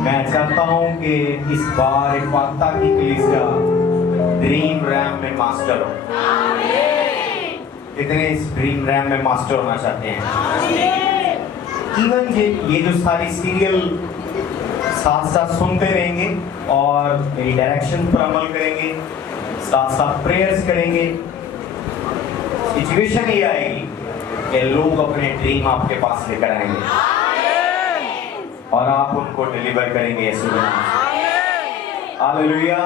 मैं चाहता हूं कि इस बार एक वार्ता की कलीसिया ड्रीम रैम में मास्टर हो। कितने इस ड्रीम रैम में मास्टर होना चाहते हैं? इवन ये जो सारी सीरियल साथ साथ सुनते रहेंगे और मेरी डायरेक्शन पर अमल करेंगे, साथ साथ प्रेयर्स करेंगे, सिचुएशन ये आएगी कि लोग अपने ड्रीम आपके पास लेकर आएंगे और आप उनको डिलीवर करेंगे यीशु के नाम से। हालेलुया।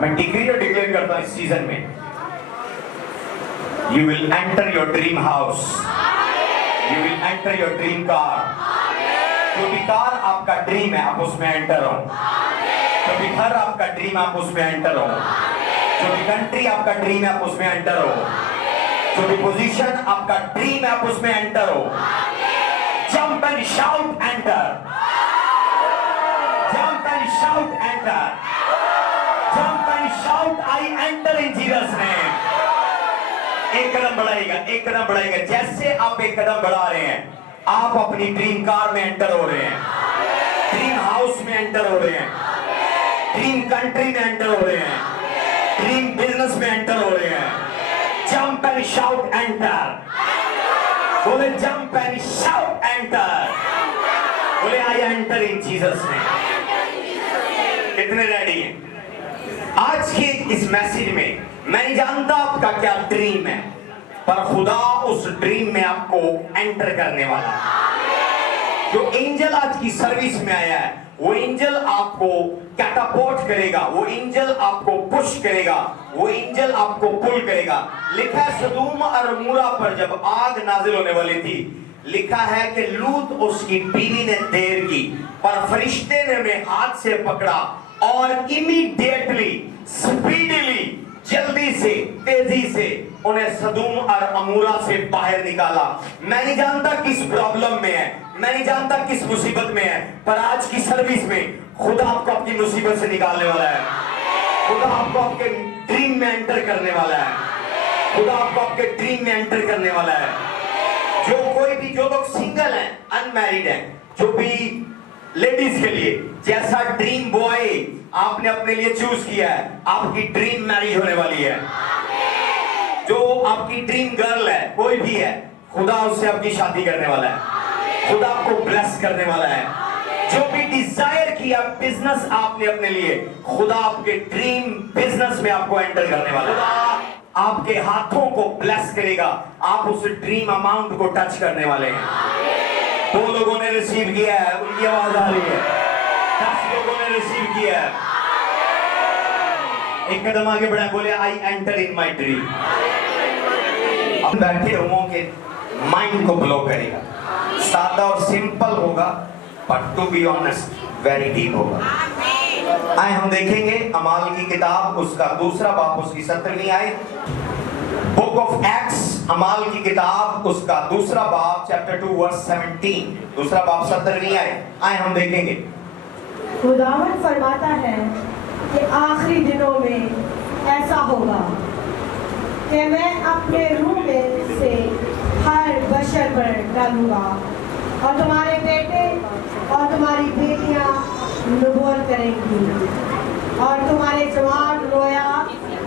मैं डिक्री और डिक्लेयर करता हूं इस सीजन में, you will enter your dream house, you will enter your dream car. जो भी कार आपका ड्रीम है आप उसमें एंटर हो, जो भी घर आपका ड्रीम आप उसमें एंटर हो, जो भी कंट्री आपका ड्रीम है आप उसमें एंटर हो, जो भी पोजीशन आपका ड्रीम है आप उसमें एंटर हो। Jump and shout enter, jump and shout enter, jump and shout I enter in Jesus name. एक कदम बढ़ाएगा, एक कदम बढ़ाएगा। जैसे आप एक कदम बढ़ा रहे हैं आप अपनी ड्रीम कार में एंटर हो रहे हैं, ड्रीम हाउस में एंटर हो रहे हैं, ड्रीम कंट्री में एंटर हो रहे हैं, ड्रीम बिजनेस में एंटर हो रहे हैं। जंप एंड शाउट एंटर, बोले जंप एंड शाउट एंटर, बोले I enter in Jesus name. कितने रेडी हैं? आज के इस मैसेज में मैं नहीं जानता आपका क्या ड्रीम है, पर खुदा उस ड्रीम में आपको एंटर करने वाला है। जो एंजल आज की सर्विस में आया है वो एंजल आपको कैटापोर्ट करेगा, वो एंजल आपको पुश करेगा, वो एंजल आपको पुल करेगा। लिखा है सदूम और मूरा पर जब आग नाजिल होने वाली थी, लिखा है कि लूत उसकी बीवी ने देर की, पर फरिश्ते ने उन्हें हाथ से पकड़ा और इमीडिएटली स्पीडीली जल्दी से तेजी से उन्हें सदूम और अमूरा से बाहर निकाला। मैं नहीं जानता किस प्रॉब्लम में है, मैं नहीं जानता किस मुसीबत में है, पर आज की सर्विस में खुदा आपको आपकी मुसीबत से निकालने वाला है। खुदा आपको आपके ड्रीम में एंटर करने वाला है, खुदा आपको आपके ड्रीम में एंटर करने वाला है। जो लोग सिंगल हैं, अनमैरिड हैं, जो भी लेडीज के लिए जैसा ड्रीम बॉय आपने अपने लिए चूज किया है, आपकी ड्रीम मैरिज होने वाली है। जो आपकी ड्रीम गर्ल है, कोई भी है, खुदा उससे आपकी शादी करने वाला है, खुदा आपको ब्लेस करने वाला है। जो भी डिजायर किया बिजनेस आपने अपने लिए, खुदा आपके ड्रीम बिजनेस में आपको एंटर करने वाला है। आपके हाथों को ब्लेस करेगा, आप उस ड्रीम अमाउंट को टच करने वाले हैं। 2 लोगों ने रिसीव किया है, उनकी आवाज आ रही है। 10 लोगों ने रिसीव किया है। एक कदम आगे बढ़ा, बोले I enter in my dream. अब बैठे लोगों के माइंड को ब्लो करेगा। सादा और सिंपल होगा, but to be honest very deep होगा। आए हम देखेंगे अमाल की किताब उसका 2 बाब उसकी 17वीं आयत। बुक ऑफ एक्ट्स, अमाल की किताब उसका 2 बाब चैप्टर 2 वर्स 17, 2 बाब 17वीं आयत। आए हम देखेंगे। खुदावंद फरमाता है कि आखिरी दिनों में ऐसा होगा कि मैं अपने रूह में से हर बशर पर डालूंगा और तुम्हारे बेटे और तुम्हारी बेटियां नबूवत करेंगी और तुम्हारे जवान रोया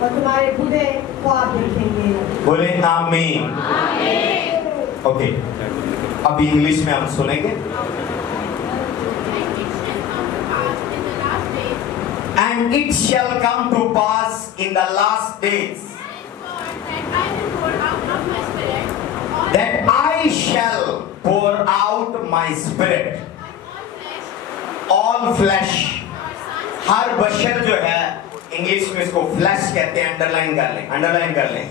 और तुम्हारे बूढ़े ख्वाब देखेंगे। बोले आमीन। ओके, अभी इंग्लिश में हम सुनेंगे। And it shall come to pass in the last days that I shall pour out my spirit all flesh। हर बशर जो है, इंग्लिश में इसको फ्लैश कहते हैं। अंडरलाइन कर लें, अंडरलाइन कर लें,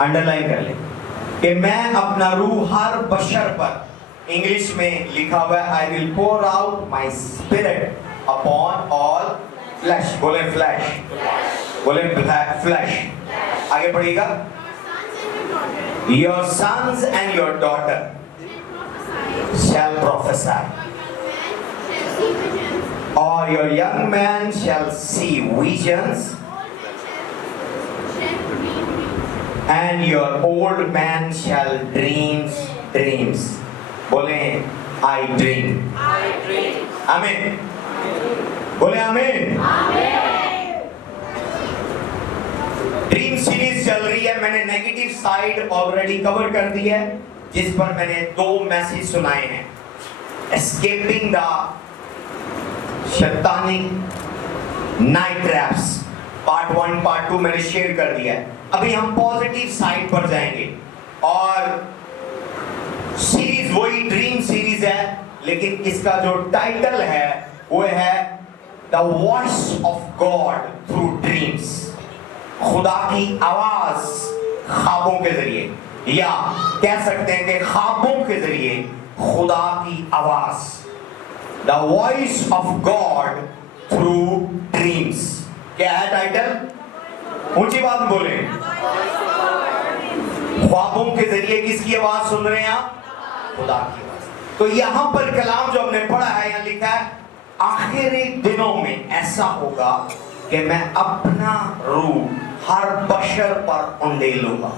अंडरलाइन कर लें कि मैं अपना रूह हर बशर पर, इंग्लिश में लिखा हुआ है I will pour out my spirit upon all flesh. बोले फ्लैश, बोले फ्लैश। आगे पढ़िएगा। Your sons and your daughter shall prophesy, or your young man shall see visions, and your old man shall dreams dreams। बोले I dream, आमीन, बोले आमीन। Dream series चल रही है, मैंने नेगेटिव साइड ऑलरेडी कवर कर दी है, जिस पर मैंने 2 मैसेज सुनाए हैं, एस्केपिंग द शैतानी नाइट ट्रैप्स, पार्ट 1 पार्ट 2 मैंने शेयर कर दिया है। अभी हम पॉजिटिव साइड पर जाएंगे, और सीरीज वही ड्रीम सीरीज है, लेकिन इसका जो टाइटल है वो है the voice of God through dreams, खुदा की आवाज ख्वाबों के जरिए, या कह सकते हैं कि ख्वाबों के जरिए खुदा की आवाज, the voice of God through dreams. क्या है टाइटल? ऊंची बात बोले। ख्वाबों के जरिए किसकी आवाज सुन रहे हैं आप? खुदा की आवाज। तो यहां पर कलाम जो हमने पढ़ा है, यहां लिखा है आखिरी दिनों में ऐसा होगा कि मैं अपना रूह हर बशर पर उंडेलूंगा।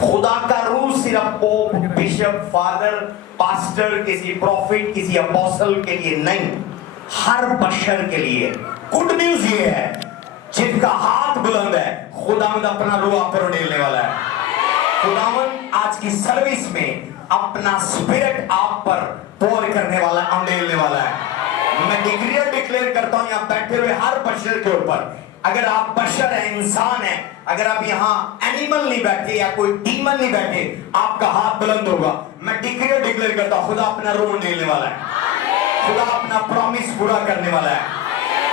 खुदा का रूह सिर्फ पोप, बिशप, फादर, पास्टर, किसी प्रॉफिट, किसी अपोस्टल के लिए नहीं, हर बशर के लिए। गुड न्यूज ये है, जिनका हाथ बुलंद है, खुदावंद अपना रूह आप पर उंडेलने वाला है। खुदावंद आज की सर्विस में अपना स्पिरिट आप पर पोर करने वाला, उंडेलने वाला है। मैं डिक्लेयर करता हूं यहां बैठे हुए हर बशर के ऊपर, अगर आप बशर हैं, इंसान हैं, अगर आप यहाँ एनिमल नहीं बैठे या कोई डीमन नहीं बैठे, आपका हाथ बुलंद होगा। मैं डिक्लेयर करता हूं, खुदा अपना रूह देने वाला है, खुदा अपना प्रॉमिस पूरा करने वाला है।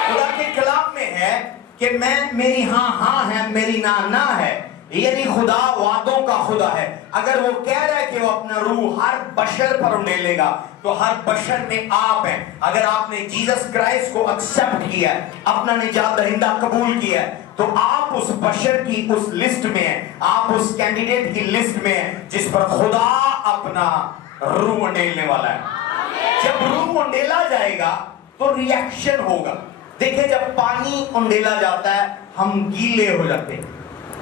खुदा के कलाम में है कि मेरी हाँ है, मेरी ना है, यानी खुदा वादों का खुदा है। अगर वो कह रहा है कि वो अपना रूह हर बशर पर उंडेलेगा, तो हर बशर में आप हैं। अगर आपने जीसस क्राइस्ट को एक्सेप्ट किया है, अपना निजात दहिंदा कबूल किया है, तो आप उस बशर की उस लिस्ट में हैं, आप उस कैंडिडेट की लिस्ट में हैं जिस पर खुदा अपना रूह उंडेलने वाला है। जब रूह उंडेला जाएगा तो रिएक्शन होगा। देखिए, जब पानी उंडेला जाता है हम गीले हो जाते हैं,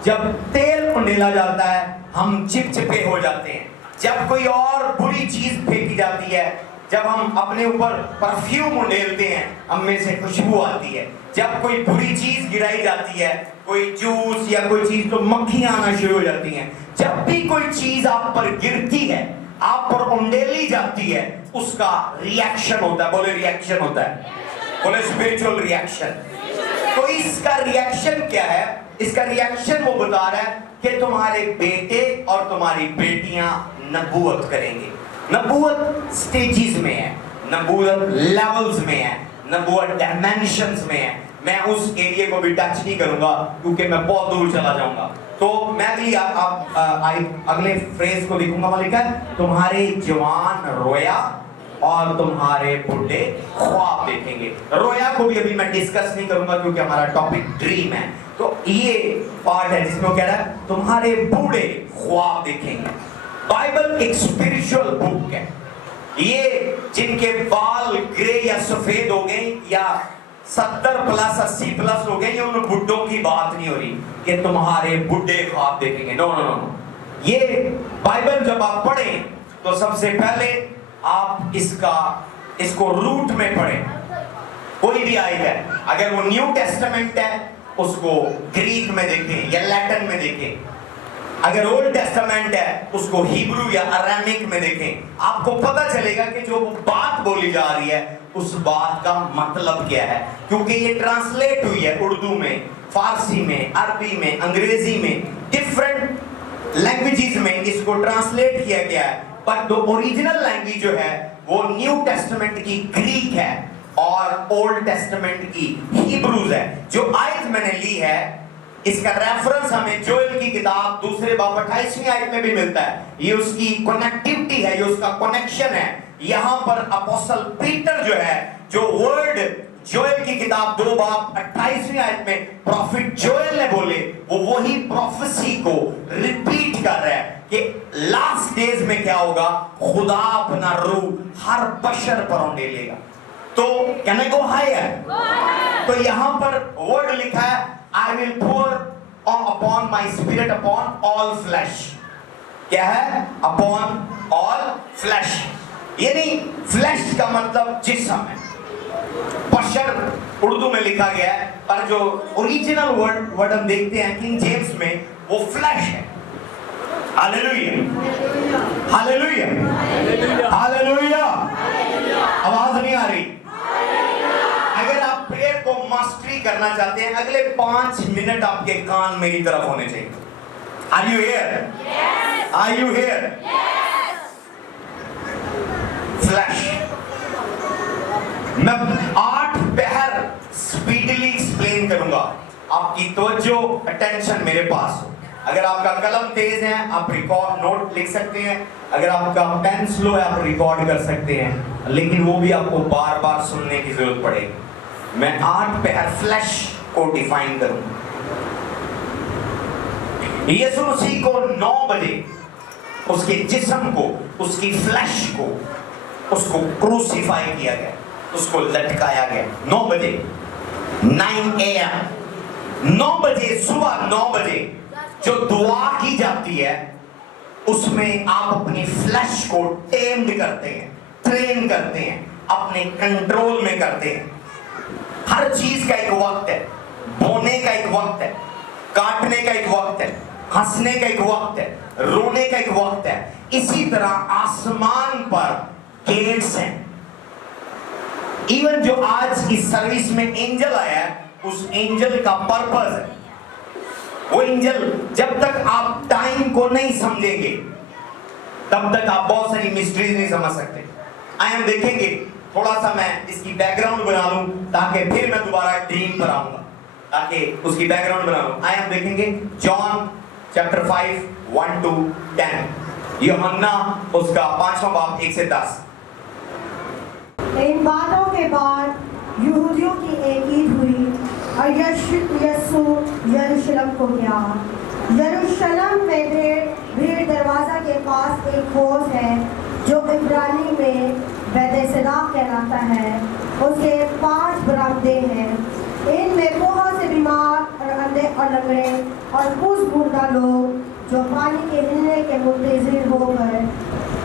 जब तेल उंडेला जाता है हम चिपचिपे हो जाते हैं, जब कोई और बुरी चीज फेंकी जाती है, जब हम अपने ऊपर परफ्यूम उंडेलते हैं, हम में से खुशबू आती है, जब कोई बुरी चीज गिराई जाती है, कोई जूस या कोई चीज, तो मक्खियां आना शुरू हो जाती हैं। जब भी कोई चीज आप पर गिरती है, आप पर उंडेली जाती है, उसका रिएक्शन होता है। बोले रिएक्शन होता है, बोले स्पिरिचुअल रिएक्शन। तो इसका रिएक्शन क्या है? इसका रिएक्शन वो बता रहा है कि तुम्हारे बेटे और तुम्हारी बेटियां नबूवत करेंगे। नबूवत स्टेजेस में है, नबूवत लेवल्स में है, नबूवत डायमेंशंस में है। मैं उस एरिया को भी टच नहीं करूंगा क्योंकि मैं बहुत दूर चला जाऊंगा। तो मैं अगले फ्रेज को लिखूंगा, वो लिखा है तुम्हारे जवान रोया और तुम्हारे बुढ़े ख्वाब देखेंगे। रोया को भी अभी मैं डिस्कस नहीं करूंगा क्योंकि हमारा टॉपिक ड्रीम है। तो ये पार्ट है जिसमें वो कह रहा है तुम्हारे बूढ़े ख्वाब देखेंगे। बाइबल एक स्पिरिचुअल बुक है। ये जिनके बाल ग्रे या सफेद हो गए या 70 प्लस 80 प्लस हो गए, ये उन बुड्ढों की बात नहीं हो रही कि तुम्हारे बुढ़े ख्वाब देखेंगे। नो नो नो, ये बाइबल जब आप पढ़ें तो सबसे पहले आप इसको रूट में पढ़ें। कोई भी आयत है, अगर वो न्यू टेस्टामेंट है उसको ग्रीक में देखें या लैटिन में देखें, अगर ओल्ड टेस्टामेंट है उसको हिब्रू या अरामिक में देखें। आपको पता चलेगा कि जो बात बोली जा रही है उस बात का मतलब क्या है, क्योंकि ये ट्रांसलेट हुई है उर्दू में, फारसी में, अरबी में, अंग्रेजी में, डिफरेंट लैंग्वेजेस में इसको ट्रांसलेट किया गया है। पर जो ओरिजिनल लैंग्वेज जो है वो न्यू टेस्टामेंट की ग्रीक है और ओल्ड टेस्टामेंट की हिब्रूज है। जो आयत मैंने ली है इसका रेफरेंस हमें जोएल की किताब 2 बाब 28वीं आयत में भी मिलता है। ये उसकी कनेक्टिविटी है, ये उसका कनेक्शन है। यहां पर अपोस्टल पीटर जो है, जो वर्ड जोएल की किताब 2 बाब 28वीं आयत में प्रॉफिट जोएल ने बोले, वो वही प्रोफेसी को रिपीट कर रहा है कि लास्ट डेज में क्या होगा, खुदा अपना रूह हर बशर पर उंडेलेगा। तो कहने को हायर, तो यहां पर वर्ड लिखा है I will pour upon my spirit upon all flesh। क्या है? upon all flesh, यानी flesh का मतलब जिस्म है। बशर उर्दू में लिखा गया है, पर जो ओरिजिनल वर्ड हम देखते हैं किंग जेम्स में, वो फ्लैश है। Hallelujah, hallelujah, hallelujah. आवाज नहीं आ रही। अगर आप प्रेयर को मास्टरी करना चाहते हैं, अगले 5 मिनट आपके कान मेरी तरफ होने चाहिए। Are you here? Are you here? Flesh. मैं 8 पहर स्पीडली एक्सप्लेन करूंगा, आपकी तवज्जो अटेंशन मेरे पास हो। अगर आपका कलम तेज है आप रिकॉर्ड नोट लिख सकते हैं, अगर आपका पेन स्लो है आप रिकॉर्ड कर सकते हैं, लेकिन वो भी आपको बार बार सुनने की जरूरत पड़ेगी। मैं 8 पहर फ्लैश को डिफाइन करूंगा। यीशु मसीह को 9 बजे उसके जिस्म को, उसकी फ्लैश को, उसको क्रूसीफाई किया गया, उसको लटकाया गया 9 बजे, 9 AM, 9 बजे, सुबह 9 बजे जो दुआ की जाती है उसमें आप अपनी फ्लैश को टेम्ड करते हैं, ट्रेन करते हैं, अपने कंट्रोल में करते हैं। हर चीज का एक वक्त है, बोने का एक वक्त है, काटने का एक वक्त है, हंसने का एक वक्त है, रोने का एक वक्त है। इसी तरह आसमान पर गेट्स हैं। इवन जो आज इस सर्विस में एंजल आया है, उस एंजल का पर्पस है, वो एंजल जब तक आप टाइम को नहीं समझेंगे तब तक आप बहुत सारी मिस्ट्रीज नहीं समझ सकते। आइए हम देखेंगे, थोड़ा सा मैं इसकी बैकग्राउंड बना लूं ताकि फिर मैं दोबारा ड्रीम पर आऊंगा, ताकि उसकी बैकग्राउंड बना लूं। आइए हम देखेंगे जॉन चैप्टर 5 1 to 10, यूहन्ना उसका 5वां बाब 1 से 10। इन बातों के बाद यहूदियों की एक ईद हुई और यीशु यरूशलेम को गया। यरूशलेम में भीड़ दरवाजा के पास एक हौज है जो इब्रानी में बैतसदा कहलाता है। उसके 5 बरामदे हैं, इनमें बहुत से बीमार और अंधे और लंगड़े और कुछ मुर्दा लोग जो पानी के हिलने के मुंतज़िर होकर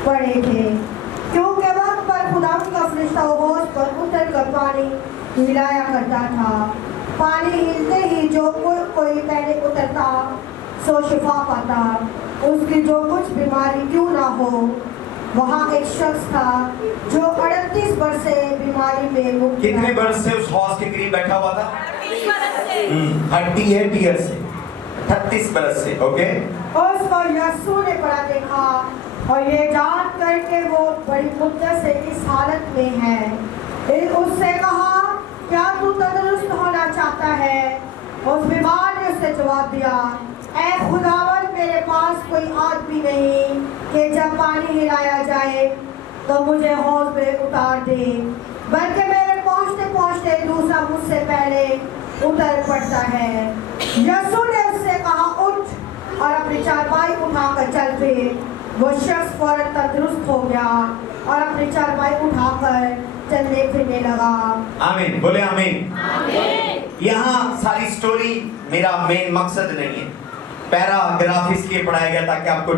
पड़े थे, क्योंकि वक्त पर खुदा का फरिश्ता हौज पर उतर कर पानी हिलाया करता था। पानी हिलते ही जो कोई पहले उतरता सो शिफा पाता। उसकी जो कुछ बीमारी क्यों ना हो, वहाँ एक शख्स था जो 38 वर्ष से बीमारी में मुक्त। कितने वर्ष से उस हौज के करीब बैठा हुआ था? 38 ईयर से, 38 वर्ष से। ओके। उसको यीशु ने पड़ा देखा और ये जान कर के वो बड़ी मुद्दत से इस हालत में है। उससे कहा, क्या तू तंदुरुस्त होना चाहता है? उस बीमार ने उससे जवाब दिया, ऐ खुदावन, मेरे पास कोई आदमी नहीं कि जब पानी हिलाया जाए तो मुझे हौज में उतार दे, बल्कि मेरे पहुंचते पहुंचते दूसरा मुझसे पहले उतर पड़ता है। यीशु ने उससे कहा, उठ और अपनी चारपाई उठाकर चल फिर। वो शख्स फौरन तंदुरुस्त हो गया और अपनी चारपाई उठाकर चलने फिरने लगा। आमीन, बोले आमीन। यहाँ सारी स्टोरी मेरा मेन मकसद नहीं है, पैराग्राफ इसलिए पढ़ाया गया ताकि आपको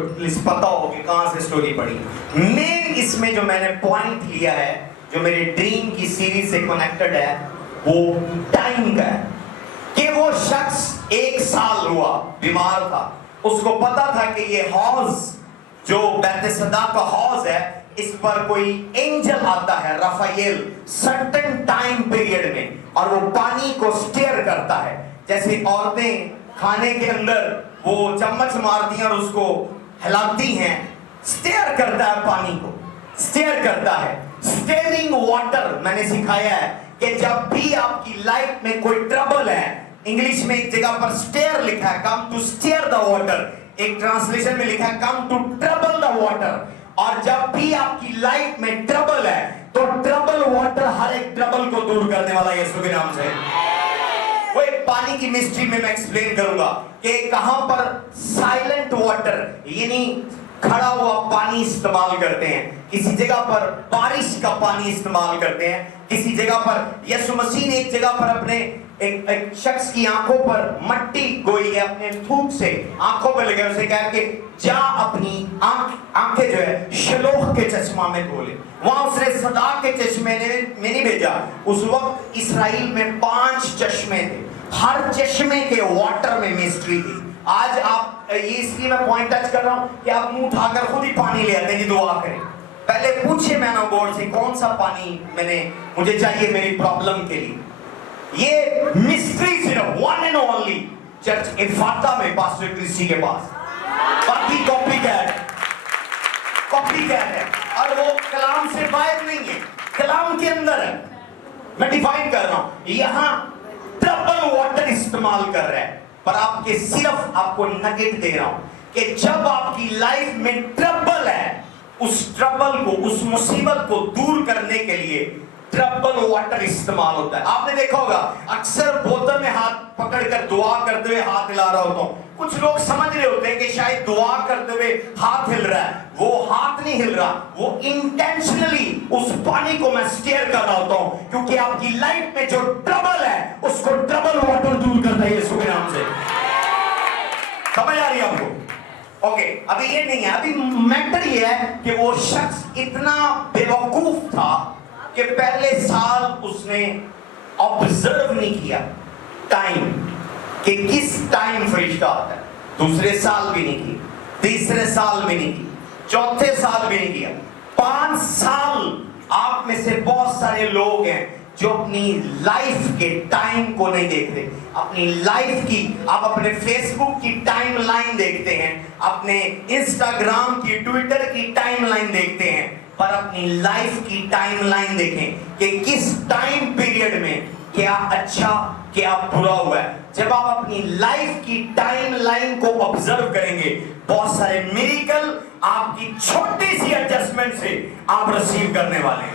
पता हो कि कहाँ से स्टोरी पढ़ी। मेन इसमें जो मैंने पॉइंट लिया है, जो मेरे ड्रीम की सीरीज से कनेक्टेड है, वो टाइम का है कि वो शख्स 1 साल हुआ बीमार था। उसको पता था कि ये हौज जो बैतसदा का हौज है, इस पर कोई एंजल आता है रफाएल सर्टेन टाइम पीरियड में, और वो पानी को स्टीयर करता है। जैसे औरतें खाने के अंदर वो चम्मच मारती हैं और उसको हिलाती हैं, स्टीयर करता है, पानी को स्टीयर करता है। स्टीयरिंग वाटर मैंने सिखाया है कि जब भी आपकी लाइफ में कोई ट्रबल है, इंग्लिश में एक जगह पर स्टीयर लिखा है, come to steer the water, एक ट्रांसलेशन में लिखा है come to trouble the water. और जब भी आपकी लाइफ में ट्रबल है तो ट्रबल वाटर हर एक ट्रबल को दूर करने वाला यीशु के नाम से। वो एक पानी की मिस्ट्री में मैं एक्सप्लेन करूंगा कि कहां पर साइलेंट वाटर यानी खड़ा हुआ पानी इस्तेमाल करते हैं, किसी जगह पर बारिश का पानी इस्तेमाल करते हैं, किसी जगह पर यीशु मसीह ने एक जगह पर अपने एक शख्स की आंखों पर मट्टी गोई है अपने थूक से, आंखों पे लगे, उसे कहा कि जा अपनी आंखें जो है शलोख के चश्मा में धो ले। वहां उसने सदा के चश्मे में नहीं भेजा। उस वक्त इसराइल में 5 चश्मे थे, हर चश्मे के वाटर में मिस्ट्री थी। आज आप ये इसलिए मैं पॉइंट टच कर रहा हूं कि आप मुंह उठाकर खुद ही पानी ले आते हैं जी, दुआ करें। पहले पूछे मैन ऑफ गॉड से कौन सा पानी मुझे चाहिए मेरी प्रॉब्लम के लिए। ये मिस्ट्री सिर्फ वन एंड ओनली चर्च इफाता में पास्टर क्रिस्टी के पास, बाकी कॉपी कैट है और वो कलाम से बाहर नहीं है, कलाम के अंदर है। मैं डिफाइन कर रहा हूं, यहां ट्रबल वाटर इस्तेमाल कर रहा है, पर आपके सिर्फ आपको नगेट दे रहा हूं कि जब आपकी लाइफ में ट्रबल है, उस ट्रबल को, उस मुसीबत को दूर करने के लिए ट्रबल वाटर इस्तेमाल होता है। आपने देखा होगा अक्सर बोतल में हाथ पकड़कर दुआ करते हुए हाथ हिला रहा होता हूं। कुछ लोग समझ रहे होते हैं कि शायद दुआ करते हुए हाथ हिल रहा है, वो हाथ नहीं हिल रहा, वो इंटेंशनली उस पानी को मैं स्टीयर कर रहा होता हूं, क्योंकि आपकी लाइफ में जो ट्रबल है उसको ट्रबल वाटर दूर करता है यीशु के नाम से। समझ आ रही है आपको? ओके, अभी ये नहीं है, अभी मैटर ये है कि वो शख्स इतना बेवकूफ था कि पहले साल उसने ऑब्जर्व नहीं किया टाइम, कि किस टाइम फरिश्ता आता है। दूसरे साल भी नहीं की, तीसरे साल भी नहीं की, चौथे साल भी नहीं किया। 5 साल आप में से बहुत सारे लोग हैं जो अपनी लाइफ के टाइम को नहीं देखते। अपनी लाइफ की, आप अपने फेसबुक की टाइम लाइन देखते हैं, अपने इंस्टाग्राम की, ट्विटर की टाइम लाइन देखते हैं, पर अपनी लाइफ की टाइम लाइन देखें कि किस टाइम पीरियड में क्या अच्छा क्या बुरा हुआ है। जब आप अपनी लाइफ की टाइम लाइन को ऑब्जर्व करेंगे, बहुत सारे मिरेकल आपकी छोटी सी एडजस्टमेंट से आप रिसीव करने वाले हैं।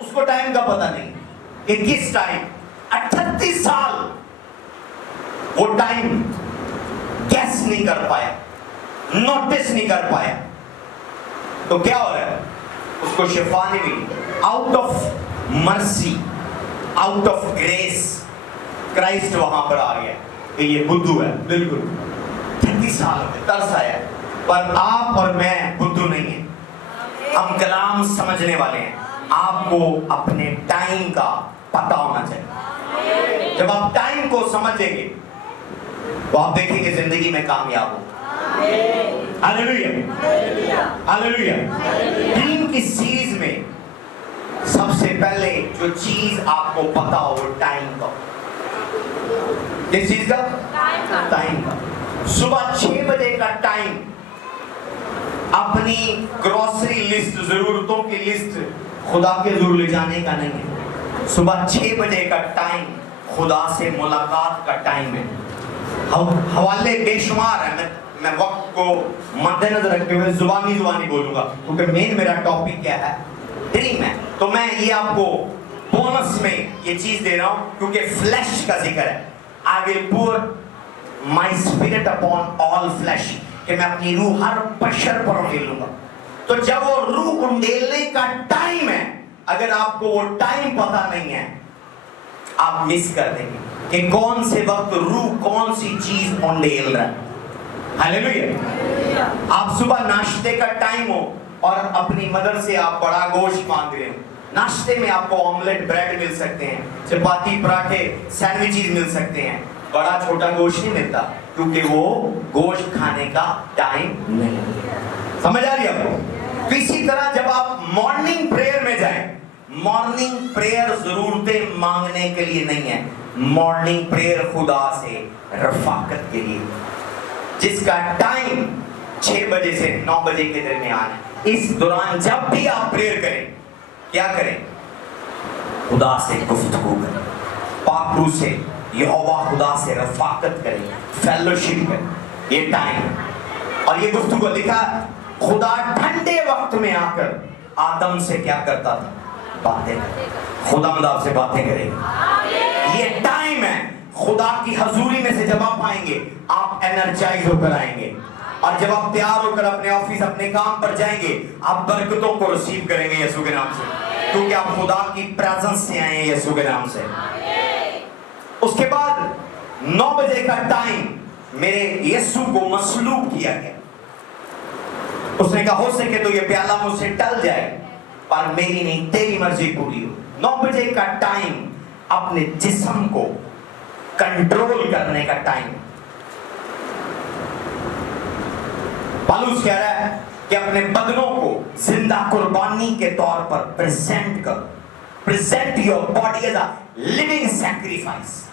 उसको टाइम का पता नहीं कि किस टाइम, 38 साल वो टाइम गैस नहीं कर पाया, नोटिस नहीं कर पाया। तो क्या हो रहा है? उसको शिफा नहीं मिली। Out of mercy, out of grace, Christ वहां पर आ गया कि ये बुद्धू है। बिल्कुल 30 साल में तरस आया, पर आप और मैं बुद्धू नहीं है, हम कलाम समझने वाले हैं। आपको अपने टाइम का पता होना चाहिए। जब आप टाइम को समझेंगे तो आप देखेंगे जिंदगी में कामयाब हो। Hallelujah, hallelujah. टीम की सीरीज में सबसे पहले जो चीज आपको पता हो वो टाइम का। किस चीज का? टाइम का। सुबह 6 बजे का टाइम अपनी ग्रोसरी लिस्ट, जरूरतों की लिस्ट खुदा के दूर ले जाने का नहीं है। सुबह 6 बजे का टाइम खुदा से मुलाकात का टाइम है। हवाले बेशुमार है। मैं वक्त को मद्देनजर रखते हुए जुबानी बोलूंगा, क्योंकि मेन मेरा टॉपिक क्या है? ड्रीम है। तो मैं ये आपको बोनस में ये चीज दे रहा हूं, क्योंकि फ्लैश का जिक्र है। I will pour my spirit upon all flesh, कि मैं अपनी रूह हर बशर पर उंडेलूंगा। तो जब वो रूह उंडेलने का टाइम है, अगर आपको वो टाइम पता नहीं है, आप मिस कर देंगे कि कौन से वक्त रूह कौन सी चीज उंडेल रहा है। हालेलुया। आप सुबह नाश्ते का टाइम हो और अपनी मदर से आप बड़ा गोश्त मांग रहे हो। नाश्ते में आपको ऑमलेट, ब्रेड मिल सकते हैं, चपाती, पराठे, सैंडविचेस मिल सकते हैं, बड़ा छोटा गोश्त नहीं मिलता, क्योंकि वो गोश्त खाने का टाइम नहीं है। समझ आ रही है आपको? तो इसी तरह जब आप मॉर्निंग प्रेयर में जाएं, मॉर्निंग प्रेयर जरूरतें मांगने के लिए नहीं है, मॉर्निंग प्रेयर खुदा से रफाकत के लिए, जिसका टाइम 6 बजे से 9 बजे के दरमियान है। इस दौरान जब भी आप प्रेयर करें, क्या करें? खुदा से गुफ्तगू करें, पाक रूह से, यहोवा खुदा से रफाकत करें, फेलोशिप करें। ये टाइम है। और ये गुफ्तगू लिखा, खुदा ठंडे वक्त में आकर आदम से क्या करता था? बातें। खुदा आपसे बातें करेगा। ये टाइम है। खुदा की हजूरी में से जब आप आएंगे, आप एनर्जाइज होकर आएंगे, और जब आप तैयार होकर अपने ऑफिस, अपने काम पर जाएंगे, आप बरकतों को रिसीव करेंगे यीशु के नाम से, क्योंकि आप खुदा की प्रेजेंस से आए हैं यीशु के नाम से। उसके बाद 9 बजे का टाइम मेरे यीशु को मसलूब किया गया। उसने कहा हो सके तो ये प्याला मुझसे टल जाए, पर मेरी नहीं तेरी मर्जी पूरी हो। 9 बजे का टाइम अपने जिस्म को कंट्रोल करने का टाइम। पौलुस कह रहा है कि अपने बदनों को जिंदा कुर्बानी के तौर पर प्रेजेंट करो। Present your body as a living sacrifice.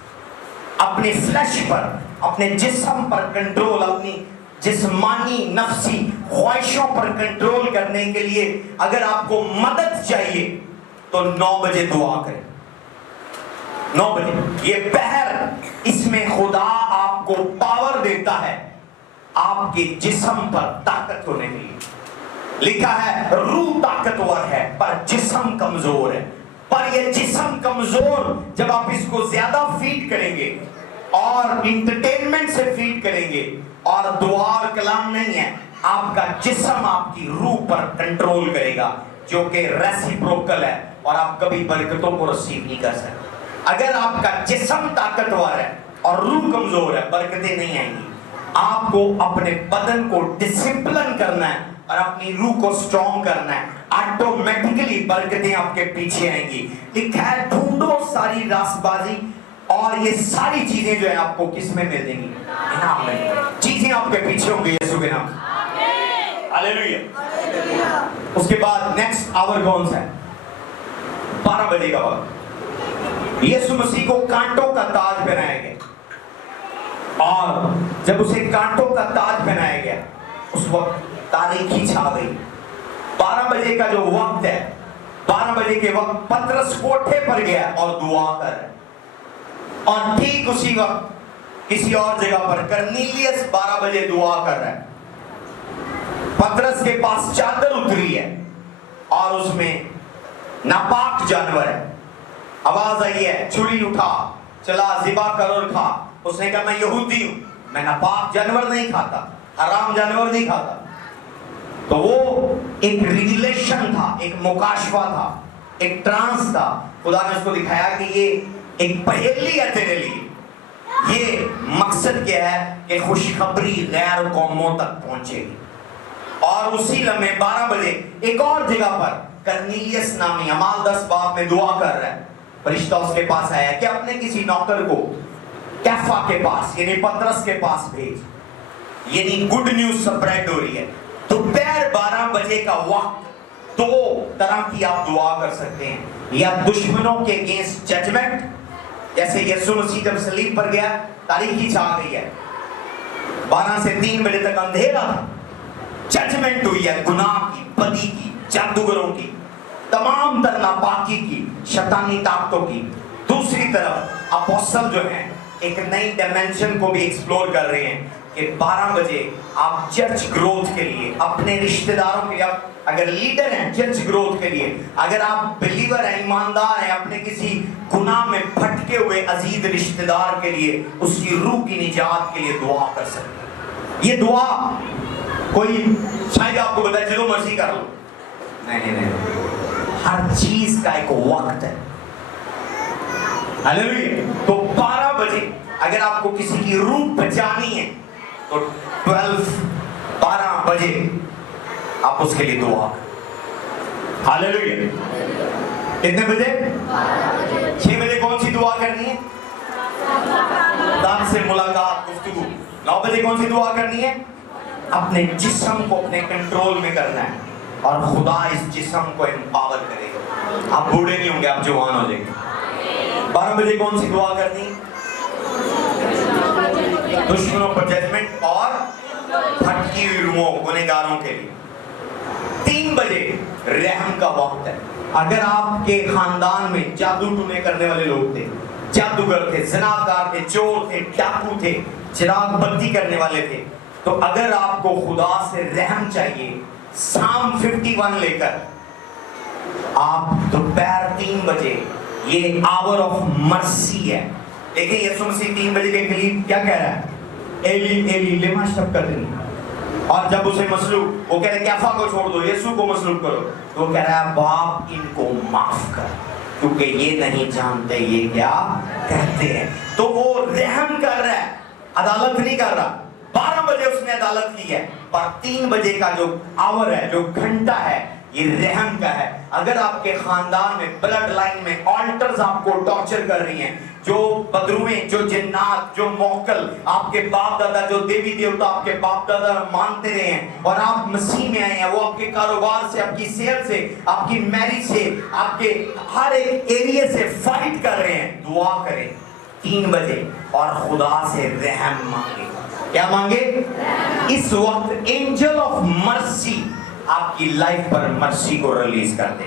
अपने फ्लैश पर, अपने जिस्म पर कंट्रोल, अपनी जिस्मानी नफ्सी ख्वाहिशों पर कंट्रोल करने के लिए अगर आपको मदद चाहिए तो 9 बजे दुआ करें। 9 बजे ये पहर, इसमें खुदा आपको पावर देता है आपके जिस्म पर ताकत होने के लिए। लिखा है रूह ताकतवर है पर जिस्म कमजोर है। पर ये जिस्म कमजोर जब आप इसको ज्यादा फीड करेंगे और इंटरटेनमेंट से फीड करेंगे और दुआ और कलाम नहीं है, आपका जिस्म आपकी रूह पर कंट्रोल करेगा, जो कि रेसिप्रोकल है और आप कभी बरकतों को रिसीव नहीं कर सकते। अगर आपका जिस्म ताकतवर है और रूह कमजोर है, बरकतें नहीं आएंगी। आपको अपने बदन को डिसिप्लिन करना है और अपनी रूह को स्ट्रॉन्ग करना है, ऑटोमेटिकली बरकतें आपके पीछे आएंगी। लिखा है ढूंढो सारी रासबाजी और ये सारी चीजें जो है आपको किस में मिल जाएंगी? इनाम में। चीजें आपके पीछे होंगी यीशु के नाम से। हालेलुया। उसके बाद नेक्स्ट आवर कौन सा है? 12 बजे का वक्त। यीशु मसीह को कांटों का ताज पहनाया गया और जब उसे कांटों का ताज पहनाया गया उस वक्त तारीखी छा गई। 12 बजे का जो वक्त है, 12 बजे के वक्त पतरस कोठे पर गया और दुआ कर, और ठीक उसी वक्त किसी और जगह पर कर्नेलियस 12 बजे दुआ कर रहा है। पतरस के पास चादर उतरी है और उसमें नापाक जानवर है। आवाज आई है छुरी उठा, चला ज़िबा कर और खा। उसने कहा मैं यहूदी हूं, मैं नापाक जानवर नहीं खाता, हराम जानवर नहीं खाता। तो वो एक रिविलेशन था, एक मुकाशफा था, एक ट्रांस था। खुदा ने उसको दिखाया कि ये एक पहेली है तेरे लिए। ये मकसद क्या है कि खुशखबरी गैर कौमों तक पहुंचेगी। और उसी लम्हे 12 बजे एक और जगह पर कर्नेलियस नामी अमाल 10 बाब में दुआ कर रहा है। फरिश्ता उसके पास आया कि अपने किसी नौकर को कैफा के पास यानी पतरस के पास भेज। यानी गुड न्यूज स्प्रेड हो रही है। दोपहर 12 बजे का वक्त 2 तरह की आप दुआ कर सकते हैं, या दुश्मनों के अगेंस्ट जजमेंट, जैसे यीशु मसीह जब सलीब पर गया तारीखी छा गई है, 12 से 3 बजे तक अंधेरा था, जजमेंट हुई है गुनाह की, बदी की, जादूगरों की, तमाम तरह नापाकी की, शैतानी ताकतों की। दूसरी तरफ अपोस्टल जो हैं एक नई डायमेंशन को भी एक्सप्लोर कर रहे हैं कि 12 बजे आप चर्च ग्रोथ के लिए, अपने रिश्तेदारों के लिए, अगर लीडर हैं चर्च ग्रोथ के लिए, अगर आप बिलीवर हैं, ईमानदार हैं, अपने किसी गुनाह में भटके हुए अजीज रिश्तेदार के लिए, उसकी रूह की निजात के लिए दुआ कर सकते हैं। ये दुआ कोई शायद आपको बताए जो मर्जी कर लो, नहीं, हर चीज का एक वक्त है। हालेलुया। तो 12 बजे अगर आपको किसी की रूह बचानी है तो 12 बजे आप उसके लिए दुआ। हालेलुया। कितने बजे? 6 बजे कौन सी दुआ करनी है? खुदा से मुलाकात, गुफ्तगू। 9 बजे कौन सी दुआ करनी है? अपने जिस्म को अपने कंट्रोल में करना है और खुदा इस जिस्म को एम्पावर करेगा। आप बूढ़े नहीं होंगे, आप जवान हो जाएंगे। 12 बजे कौन सी दुआ करनी? दुश्मनों पर जजमेंट और भटकी हुई रूहों, गुनहगारों के लिए। 3 बजे रहम का वक्त है। अगर आपके खानदान में जादू टूने करने वाले लोग थे, जादूगर थे, ज़िनाकार थे, चोर थे, डाकू थे, चिराग बत्ती करने वाले थे, तो अगर आपको खुदा से रहम चाहिए, साम 51 लेकर आप दोपहर 3 बजे, ये आवर ऑफ मर्सी है। देखिए यीशु मसीह 3 बजे के करीब क्या कह रहा है? एली एली लिमा शब्बतनी। और जब उसे मसलूब, वो कह रहे कैफा को छोड़ दो, यीशु को मसलूब करो, तो वो कह रहा है बाप इनको माफ कर। क्योंकि ये नहीं जानते ये क्या कहते हैं। तो वो रहम कर रहा है, अदालत नहीं कर रहा। 12 बजे उसने अदालत की है, पर 3 बजे का जो आवर है, जो घंटा है, ये रहम का है। अगर आपके खानदान में, ब्लड लाइन में ऑल्टर्स आपको टॉर्चर कर रही हैं, जो बदरुएं, जो जिन्नात, जो मोकल, आपके बाप दादा जो देवी देवता आपके बाप दादा मानते रहे हैं और आप मसीह में आए हैं, वो आपके कारोबार से, आपकी सेहत से, आपकी मैरिज से, आपके हर एक एरिया से फाइट कर रहे हैं, दुआ करें 3 बजे और खुदा से रहम मांगे। क्या मांगे? इस वक्त एंजल ऑफ मर्सी आपकी लाइफ पर मर्सी को रिलीज कर दे।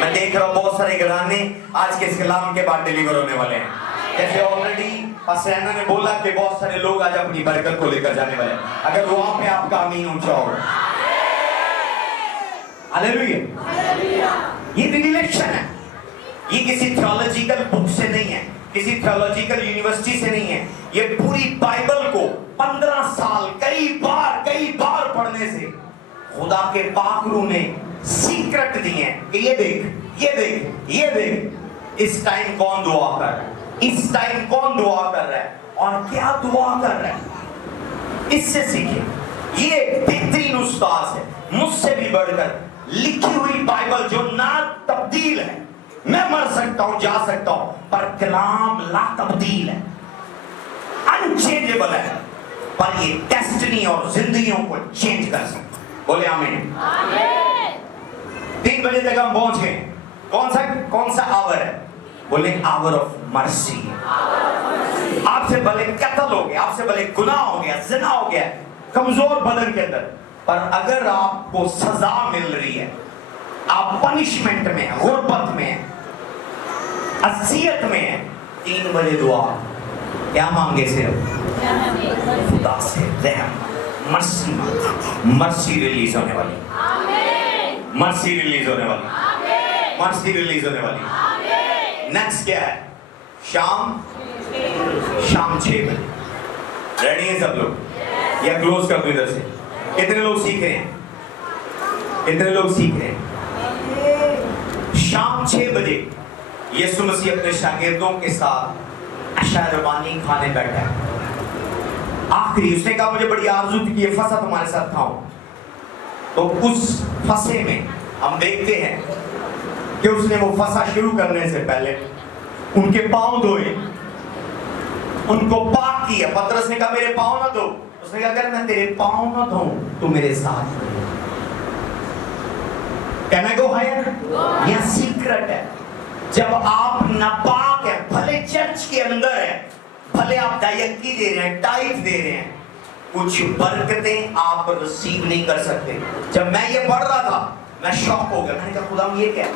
मैं देख रहा हूँ बहुत सारे घराने आज के इस कलाम के बाद डिलीवर होने वाले हैं। जैसे ऑलरेडी पास्टर ने बोला कि बहुत सारे लोग आज अपनी बरकत को लेकर जाने वाले हैं। अगर वहां पे आपका आमीन ऊंचा हो, हालेलुया। ये रिलेशन है, ये किसी थियोलॉजिकल बुक से नहीं है, किसी थियोलॉजिकल यूनिवर्सिटी से नहीं है। ये पूरी बाइबल को 15 साल कई बार पढ़ने से खुदा के पाक रूह ने सीक्रेट दिए हैं कि ये देख इस टाइम कौन दुआ कर रहा है, इस टाइम कौन दुआ कर रहा है और क्या दुआ कर रहा है। इससे सीखे। ये बेहतरीन उस्ताद है, मुझसे भी बढ़कर लिखी हुई बाइबल जो ना तब्दील है। मैं मर सकता हूं, जा सकता हूं, पर कलाम ला तब्दील है, अनचेंजेबल है, पर ये डेस्टिनी और जिंदगियों को चेंज कर सकता। बोले आमीन। 3 बजे तक हम पहुंच गए। कौन सा आवर है? बोले आवर ऑफ मर्सी। आपसे भले कत्ल हो गया, आपसे भले गुनाह हो गया, ज़िना हो गया, कमजोर बदन के अंदर, पर अगर आपको सजा मिल रही है, आप पनिशमेंट में है, गुर्बत में है, असियत में है, 3 बजे दुआ क्या मांगे? सिर्फ खुदा से रहम, मर्सी मांगे। मर्सी रिलीज होने वाली, मर्सी रिलीज होने वाली, मर्सी रिलीज होने वाली। नेक्स्ट क्या है? शाम 6 बजे। रेडी है सब लोग? या क्लोज कर दो इधर से। कितने लोग सीख रहे हैं? कितने लोग सीख रहे हैं? शाम 6 बजे यीशु मसीह अपने शागिर्दों के साथ अशरवानी खाने बैठा है। आखिरी उसने कहा मुझे बड़ी आरज़ू थी कि ये फसा तुम्हारे साथ खाऊं। तो उस फसे में हम देखते हैं कि उसने वो फसा शुरू करने से पहले उनके पांव धोए, उनको पाक किया। पतरस ने कहा मेरे पांव ना धो। उसने कहा अगर मैं तेरे पांव ना धोऊं तो मेरे साथ कैन आई गो हायर? यह सीक्रेट है। जब आप नापाक है, भले चर्च के अंदर है, भले आप दायकी दे रहे हैं, टाइट दे रहे हैं, कुछ बरकतें आप रिसीव नहीं कर सकते। जब मैं ये पढ़ रहा था मैं शॉक हो गया। मैंने कहा खुदा ये क्या?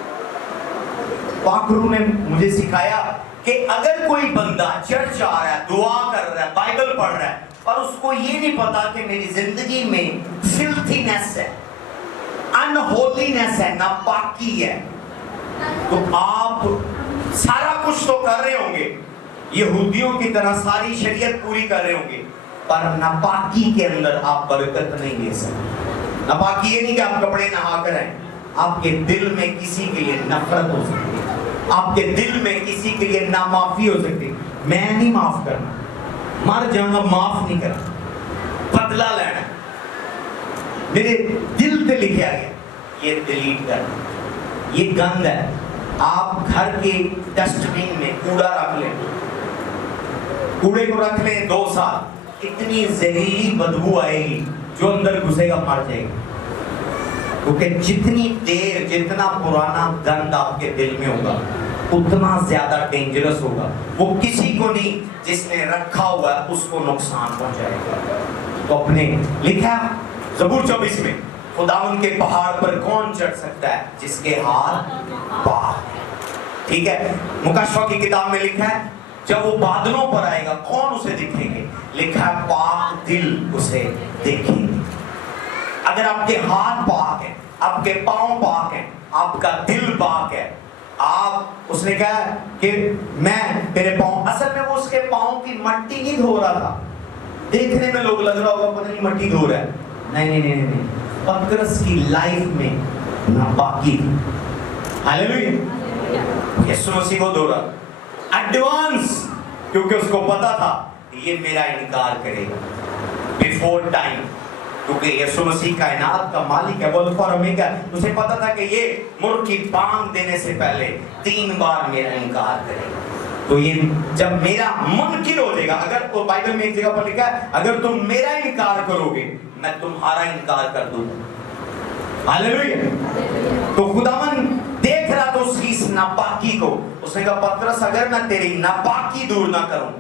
पाक रूह ने मुझे सिखाया कि अगर कोई बंदा चर्च आ रहा है, दुआ कर रहा है, बाइबल पढ़ रहा है, पर उसको ये नहीं पता कि मेरी जिंदगी में फिल्थीनेस है, अनहोलीनेस है, नापाकी है, तो आप सारा कुछ तो कर रहे होंगे, यहूदियों की तरह सारी शरीयत पूरी कर रहे होंगे, पर नापाकी के अंदर आप बरकत नहीं ले सकते। नापाकी ये नहीं कि आप कपड़े नहा कर आए, आपके दिल में किसी के लिए नफरत हो सकती है, आपके दिल में किसी के लिए नामाफी हो सकती है। मैं नहीं माफ करना, मर जाना, माफ नहीं करना, बदला लेना, मेरे दिल पे लिखा गया, ये डिलीट करना। ये गंद है। आप घर के डस्टबिन में कूड़ा रख लें, कूड़े को रख लें 2 साल, इतनी जहरीली बदबू आएगी जो अंदर घुसेगा मर जाएगा। क्योंकि जितनी देर जितना पुराना गंद आपके दिल में होगा उतना ज्यादा डेंजरस होगा। वो किसी को नहीं जिसने रखा हुआ है उसको नुकसान पहुंचाएगा। तो अपने लिखा ज़बूर 24 में, खुदावंद के पहाड़ पर कौन चढ़ सकता है? जिसके हाथ पाक है। ठीक है, मुकश्शफ़ा की किताब में लिखा है जब वो बादलों पर आएगा कौन उसे दिखेंगे? लिखा है पाक दिल उसे देखेंगे। अगर आपके हाथ पाक है, आपके पांव पाक है, आपका दिल पाक है, आप उसने कहा कि मैं तेरे पांव, असल में वो उसके पांव की मट्टी नहीं धो रहा था। देखने में लोग लग रहा होगा पता नहीं मट्टी धो रहा है, नहीं, पतरस की लाइफ में नापाकी थी। हालेलुया। यीशु मसीह को दौड़ा एडवांस, क्योंकि उसको पता था ये मेरा इनकार करेगा बिफोर टाइम, क्योंकि यीशु मसीह कायनात का मालिक है, वो अल्फा और ओमेगा। उसे पता था कि ये मुर्ग की बांग देने से पहले 3 बार मेरा इनकार करेगा। तो ये जब मेरा मुमकिन हो जाएगा, अगर तो बाइबल में एक जगह पर लिखा है अगर तुम मेरा इनकार करोगे मैं तुम्हारा इनकार कर दूंगा। हालेलुया। तो खुदावन देख रहा था उसकी इस नापाकी को, उसने कहा पतरस अगर मैं तेरी नापाकी दूर ना करूं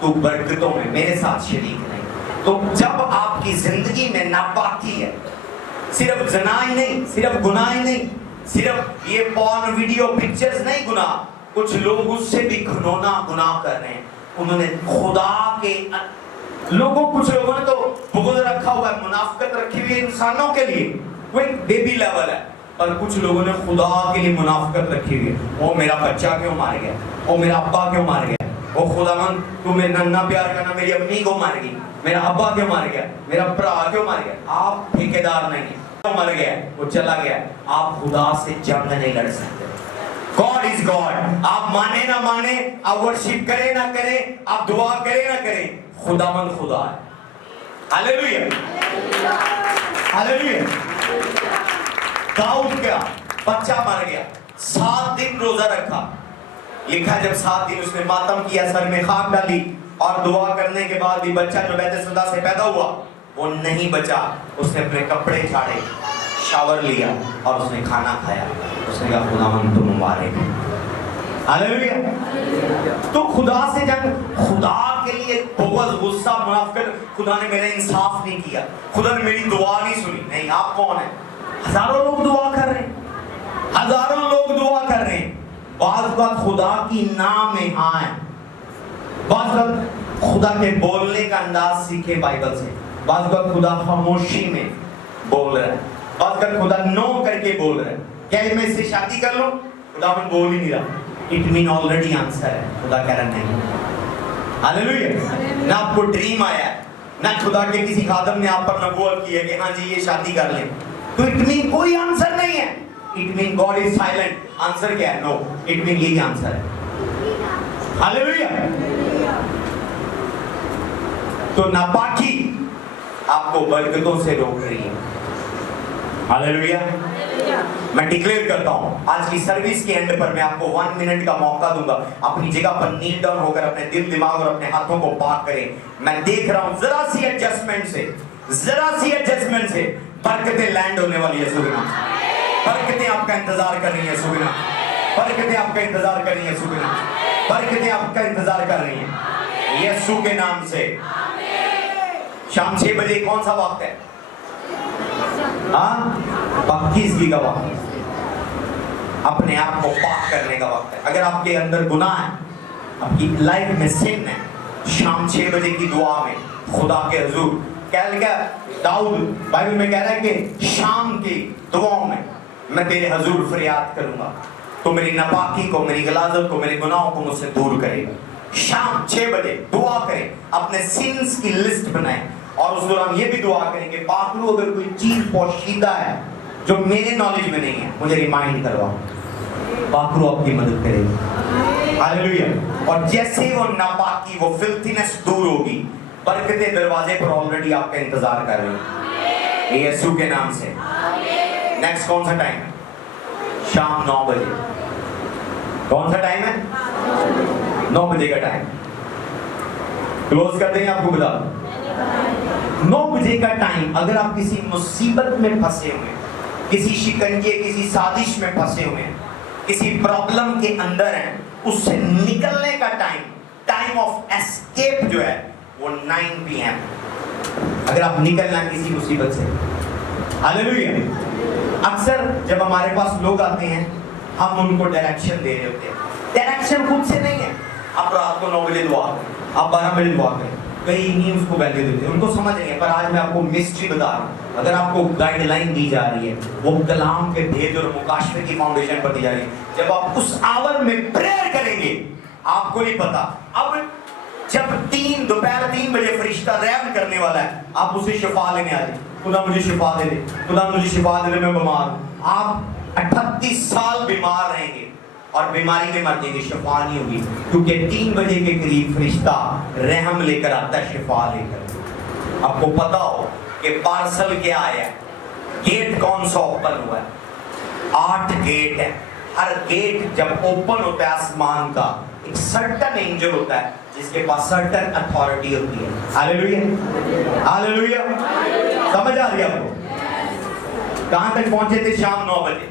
तो बरकतों में मेरे साथ शरीक नहीं। तो जब आपकी जिंदगी में नापाकी है, सिर्फ ज़िना ही नहीं, सिर्फ गुनाह ही नहीं, सिर्फ ये पॉर्न वीडियो पिक्चर्स नहीं गुनाह, कुछ लोग उससे भी घिनौना गुनाह कर रहे हैं। उन्होंने खुदा के लोगों, कुछ लोगों ने तो बुग़्ज़ रखा हुआ है, मुनाफिकत रखी हुई है इंसानों के लिए, वो एक बेबी लेवल है, पर कुछ लोगों ने खुदा के लिए मुनाफिकत रखी हुई है। वो मेरा बच्चा क्यों मार गया, वो मेरा अब्बा क्यों मार गया, वो खुदावन तू मेरे नन्ना प्यार करना, मेरी अम्मी को मार गई, मेरा अब्बा क्यों मार गया, मेरा भरा क्यों मार गया। आप ठेकेदार नहीं है, वो मर गया, वो चला गया, आप खुदा से जंग नहीं लड़ सकते। गॉड इज गॉड, आप माने ना माने, आप वर्शिप करें ना करें, आप दुआ करें ना करें, खुदावन खुदा है। Hallelujah, hallelujah. दाऊद का बच्चा मर गया, 7 दिन रोजा रखा, लिखा जब 7 दिन उसने मातम किया, सर में खाक डाली और दुआ करने के बाद भी बच्चा जो बैतसुदा से पैदा हुआ वो नहीं बचा। उसने अपने कपड़े झाड़े, शावर लिया और उसने खाना खाया। उसने कहा खुदावन तुम मुबारक है। हालेलुया। तो खुदा से जब खुदा के लिए बुग़्ज़, गुस्सा, मुनाफिकत, खुदा ने मेरा इंसाफ नहीं किया, खुदा ने मेरी दुआ नहीं सुनी, नहीं। आप कौन है? हजारों लोग दुआ कर रहे हैं, हजारों लोग दुआ कर रहे हैं। बाज़ बात खुदा की नाम में हाँ है, बाज़ बात खुदा के बोलने का अंदाज सीखे बाइबल से, बाज़ बात खुदा खामोशी में बोल रहा है, बाज़ बात खुदा नो करके बोल रहा है। क्या मैं इससे शादी कर लूं? खुदा मन बोल ही नहीं रहा, इट मीन ऑलरेडी आंसर है। खुदा कह रहा नहीं। हालेलुया। ना आपको ड्रीम आया है, ना खुदा के किसी खादम ने आप पर नबूवत की है कि हाँ जी ये शादी कर लें, तो इट मीन कोई आंसर नहीं है। It mean God is silent. Answer क्या है? नो। इट मीन यही आंसर है। हालेलुया। तो नापाकी आपको बरकतों से रोक रही है। हालेलुया। मैं डिक्लेयर करता हूं आज की सर्विस के एंड पर मैं आपको 1 मिनट का मौका दूंगा, अपनी जगह पर नील डाउन होकर अपने दिल, दिमाग और अपने हाथों को पाक करें। मैं देख रहा हूं जरा सी एडजस्टमेंट से बरकतें लैंड होने वाली है। सुगना बरकतें आपका इंतजार कर रही है। सुगना बरकतें आपका इंतजार कर रही है। सुगना बरकतें आपका इंतजार कर रही है यीशु के नाम से। शाम 6 बजे कौन सा वक्त है? हाँ, 22 का वक्त है। अपने आप को पाक करने का वक्त है। अगर आपके अंदर गुनाह है, आपकी लाइफ में सिन है, शाम 6 बजे की दुआ में खुदा के हुजूर कह लगा, दाऊद बाइबल में कह रहा है कि शाम की दुआओं में मैं तेरे हुजूर फरियाद करूंगा, तो मेरी नापाकी को, मेरी गलाजत को, मेरे गुनाहों को मुझसे दूर करेगा। शाम 6 बजे दुआ करें, अपने सिन्स की लिस्ट बनाएं और उस दौरान ये भी दुआ करें कि पाकरू अगर कोई चीज पोशीदा है जो मेरे नॉलेज में नहीं है मुझे रिमाइंड करवाओ। पाकरू आपकी मदद करेगी। हालेलुया। और जैसे ही वो नापाकी, वो फिल्थीनेस दूर होगी, बरकतें दरवाजे पर ऑलरेडी आपका इंतजार कर रही हैं यीशु के नाम से। नेक्स्ट कौन सा टाइम है? शाम 9 बजे। कौन सा टाइम है? 9 बजे का टाइम। क्लोज कर देंगे, आपको बता 9 बजे का टाइम। अगर आप किसी मुसीबत में फंसे हुए, किसी शिकंजे, किसी साजिश में फंसे हुए हैं, किसी प्रॉब्लम के अंदर हैं, उससे निकलने का टाइम ऑफ एस्केप जो है वो 9 PM। अगर आप निकलना किसी मुसीबत से। हालेलुया। अक्सर जब हमारे पास लोग आते हैं हम उनको डायरेक्शन दे रहे होते हैं। डायरेक्शन खुद से नहीं है। आप रात को 9 बजे दुआ करें, आप 12 बजे दुआ करें, कई नहीं उसको वैल्यू देते, उनको समझ नहीं है। पर आज मैं आपको मिस्ट्री बता रहा हूँ। अगर आपको गाइडलाइन दी जा रही है, वो कलाम के भेद और मुकाशफे की फाउंडेशन पर दी जा रही है, जब आप उस आवर में प्रेयर करेंगे, आपको नहीं पता अब जब दोपहर 3 बजे फरिश्ता रहम करने वाला है, आप उसे शिफा लेने आ जाए, खुदा मुझे शिफा दे दे, खुदा मुझे शिफा दे दे, मैं बीमार हूँ। आप 38 साल बीमार रहेंगे, اور بیماری میں مر جائیں گے, شفا نہیں ہوگی, کیونکہ 3 بجے کے قریب فرشتہ رحم لے کر آتا ہے, شفا لے کر. آپ کو پتا ہو کہ پارسل کیا آیا ہے, گیٹ کون سا اوپن ہوا ہے؟ 8 گیٹ ہے. ہر گیٹ جب اوپن ہوتا ہے آسمان کا, ایک سرٹن اینجل ہوتا ہے جس کے پاس سرٹن اتھارٹی ہوتی ہے. ہاللیلویہ, ہاللیلویہ. سمجھ آ رہی ہے آپ کو؟ کہاں تک پہنچے تھے؟ شام 9 بجے.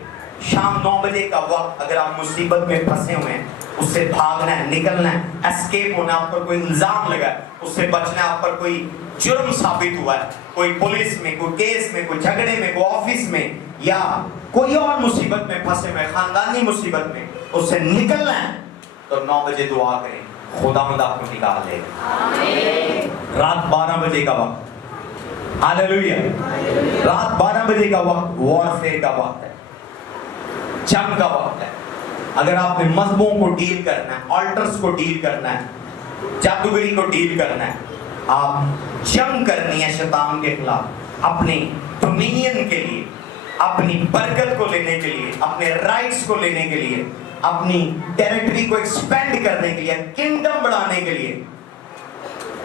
شام 9 بجے کا وقت, اگر آپ مصیبت میں پھنسے ہوئے ہیں, اس سے بھاگنا ہے, نکلنا ہے, اسکیپ ہونا, آپ پر کوئی الزام لگا ہے, اس سے بچنا ہے, آپ پر کوئی جرم ثابت ہوا ہے, کوئی پولیس میں, کوئی کیس میں, کوئی جھگڑے میں, کوئی آفس میں, یا کوئی اور مصیبت میں پھنسے ہوئے, خاندانی مصیبت میں, اس سے نکلنا ہے, تو 9 بجے دعا کریں, خداوند آپ کو نکال لے گا. رات 12 بجے کا وقت, ہاللیلویہ, رات 12 بجے کا وقت وارفیئر کا وقت ہے, جنگ کا وقت ہے. اگر آپ نے مذہبوں کو ڈیل کرنا ہے, آلٹرز کو ڈیل کرنا ہے, جادوگری کو ڈیل کرنا ہے, آپ جنگ کرنی ہے شیطان کے خلاف, اپنے ڈومینین کے لیے, اپنی برکت کو لینے کے لیے, اپنے رائٹس کو لینے کے لیے, اپنی ٹیریٹری کو ایکسپینڈ کرنے کے لیے, کنگڈم بڑھانے کے لیے,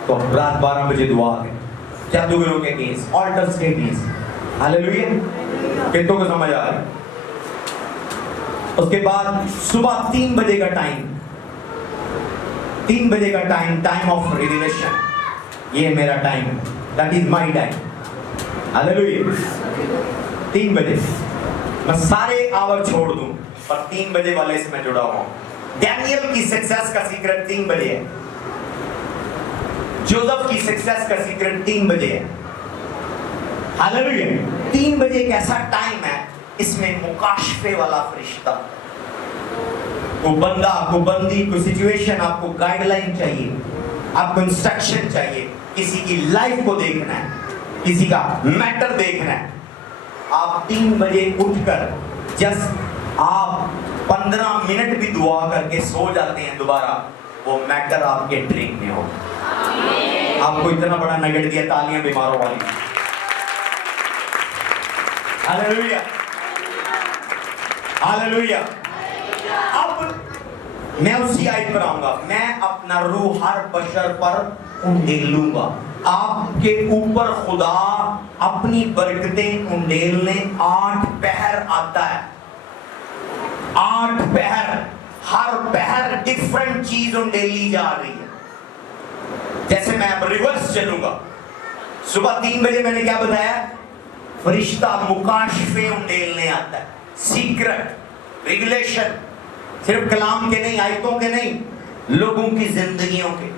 تو رات 12 بجے دعا کریں, جادوگروں کے اگینسٹ, آلٹرز کے اگینسٹ. ہاللیلویہ. کتوں کو سمجھ آ رہا ہے؟ اس کے بعد صبح 3 بجے کا ٹائم, 3 بجے کا ٹائم, ٹائم آف ریویلیشن, یہ میرا ٹائم ہے, دیٹ از مائی ٹائم. ہاللیلویہ. 3 بجے میں سارے آور چھوڑ دوں, پر 3 بجے والے سے میں جڑا ہوں. ڈینیل کی سکسیس کا سیکرٹ 3 بجے ہے, جوزف کی سکسیس کا سیکرٹ 3 بجے ہے. ہاللیلویہ. 3 بجے ایک ایسا ٹائم ہے, اس میں مکاشفے والا فرشتہ, کو بندہ, کو بندی, کو سچویشن, آپ کو گائیڈ لائن چاہیے, آپ کو انسٹرکشن چاہیے, کسی کی لائف کو دیکھنا ہے, کسی کا میٹر دیکھنا ہے, آپ 3 بجے اٹھ کر جسٹ آپ 15 منٹ بھی دعا کر کے سو جاتے ہیں, دوبارہ وہ میٹر آپ کے ڈریم میں ہو. آپ کو اتنا بڑا نگڑ دیا, تالیاں بیماروں والی. ہاللیلویہ, ہاللیلویہ. اب میں اسی آیت پر آؤں گا, میں اپنا روح ہر بشر پر انڈیلوں گا. آپ کے اوپر خدا اپنی برکتیں انڈیلنے 8 پہر آتا ہے. 8 پہر, ہر پہر ڈیفرنٹ چیز انڈیلی جا رہی ہے. جیسے میں اب ریورس چلوں گا, صبح 3 بجے میں نے کیا بتایا, فرشتہ مکاشفے انڈیلنے آتا ہے, سیکرٹ ریویلیشن, صرف کلام کے نہیں, آیتوں کے نہیں, لوگوں کی زندگیوں کے.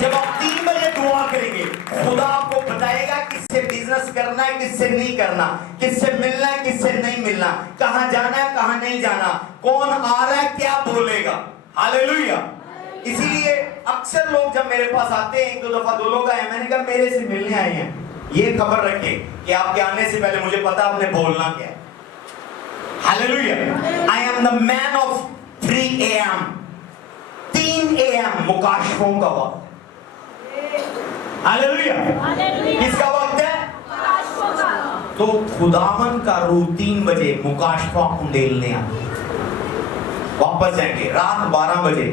جب آپ 3 بجے دعا کریں گے, خدا آپ کو بتائے گا کس سے بزنس کرنا ہے, کس سے نہیں کرنا, کس سے ملنا ہے, کس سے نہیں ملنا, کہاں جانا ہے, کہاں نہیں جانا, کون آ رہا ہے, کیا بولے گا. ہاللیلویہ. اسی لیے اکثر لوگ جب میرے پاس آتے ہیں, 1-2 دفعہ 2 لوگ آئے, میں نے کہا میرے سے ملنے آئے ہیں, یہ خبر رکھیں کہ آپ کے آنے سے پہلے مجھے پتا آپ نے بولنا کیا ہے. ہاللیلویہ. I am the man of 3 AM. 3 AM مکاشفوں کا وقت. ہاللیلویہ. کس کا وقت ہے؟ تو خداوند کا روح 3 بجے مکاشفہ انڈیلنے آتا. واپس جائیں گے, رات 12 بجے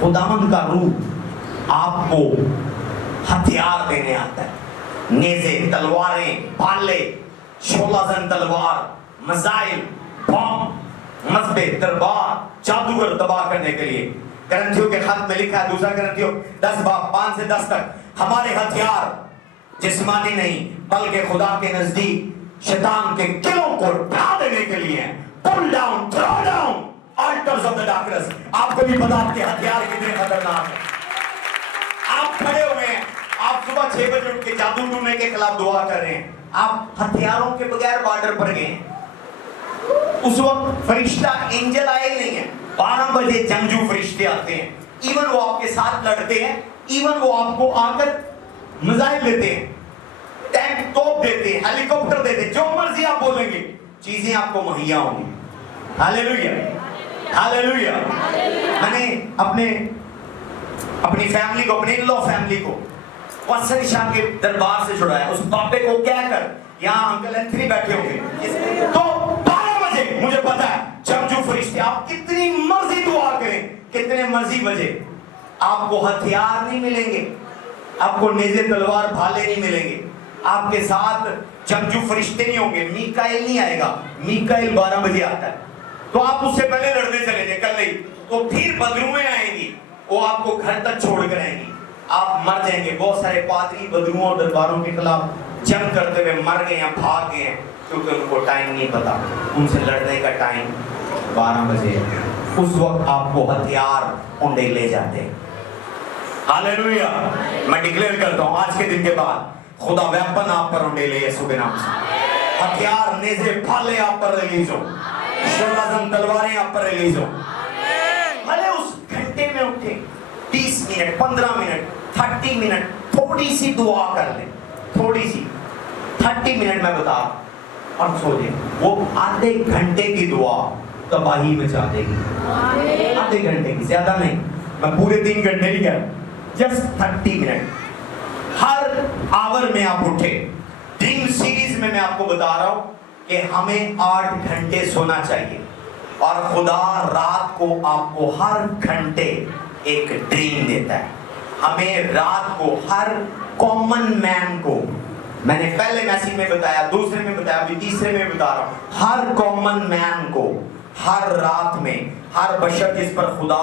خداوند کا روح آپ کو ہتھیار دینے آتا ہے. نیزے, تلواریں, بھالے, 16 زن تلوار, مزائل, بم, مذبے, دربار, جادوگر تباہ کرنے کے لیے. کرنتھیوں کے خط میں لکھا ہے, 2 کرنتھیوں 10 باب 5 سے 10 تک, ہمارے ہتھیار جسمانی نہیں بلکہ خدا کے نزدیک شیطان کے قلعوں کو ڈھا دینے کے لیے ہیں. pull down, throw down altars of the darkness. آپ کو بھی پتا آپ کے ہتھیار کتنے خطرناک ہیں. آپ کھڑے ہوئے ہیں, آپ صبح 6 بجے اٹھ کے جادو ٹونے کے خلاف دعا کر رہے ہیں, آپ ہتھیاروں کے بغیر بارڈر پر گئے ہیں. اس وقت فرشتہ اینجل آئے ہی نہیں ہیں. 12 بجے جنگجو فرشتے آتے ہیں, ایون وہ آپ کے ساتھ لڑتے ہیں, ایون وہ آپ کو آ کر مزائل دیتے ہیں, ٹینک توپ دیتے ہیں, ہیلی کاپٹر دیتے ہیں, جو مرضی آپ بولیں گے چیزیں آپ کو مہیا ہوں گی. ہاللیلویہ, ہاللیلویہ. میں نے اپنی فیملی کو, اپنی ان-لا فیملی کو وسن شاہ کے دربار سے چھڑایا. اس بابے کو کہہ کر, یہاں انکل اینتھنی بیٹھے ہوں گے, تو 12 بجے مجھے پتا ہے जमजू फरिश्ते, आप कितनी मर्जी दुआ करें, कितने मर्जी बजे, आपको हथियार नहीं मिलेंगे, आपको नेज़े तलवार भाले नहीं मिलेंगे, आपके साथ जमजू फरिश्ते नहीं होंगे, मीकाएल नहीं आएगा। मीकाएल 12 बजे आता है, तो आप उससे पहले लड़ने चले जाए कल नहीं, तो फिर बदरुएं आएंगी, वो आपको घर तक छोड़ कर आएंगी, आप मर जाएंगे। बहुत सारे पादरी बदरुओं और दरबारों के खिलाफ जंग करते हुए मर गए हैं, भाग गए हैं, क्योंकि उनको टाइम नहीं पता, उनसे लड़ने का टाइम 12 बजे है। उस वक्त आपको हथियार उंडे ले जाते हैं। हालेलुया। मैं डिक्लेयर करता हूं आज के दिन के बाद खुदा वेपन आप पर उंडे ले यीशु के नाम से, हथियार नेज़े भाले आप पर रिलीज हो, शोलाज़म तलवारें आप पर रिलीज हो। भले उस घंटे में उठे 20 मिनट 15 मिनट 30 मिनट थोड़ी सी दुआ कर ले, थोड़ी सी 30 मिनट में बता और सो जाए। वो आधे घंटे की दुआ तबाही मचा देगी, आधे घंटे की, ज्यादा नहीं, मैं पूरे 3 घंटे नहीं कह रहा, जस्ट 30 मिनट। हर आवर में आप उठे। ड्रीम सीरीज में मैं आपको बता रहा हूं कि हमें 8 घंटे सोना चाहिए, और खुदा रात को आपको हर घंटे एक ड्रीम देता है। हमें रात को हर कॉमन मैन को, मैंने पहले मैसेज में बताया, दूसरे में बताया, अभी तीसरे में बता रहा हूं, हर कॉमन मैन को हर रात में, हर बशर जिस पर खुदा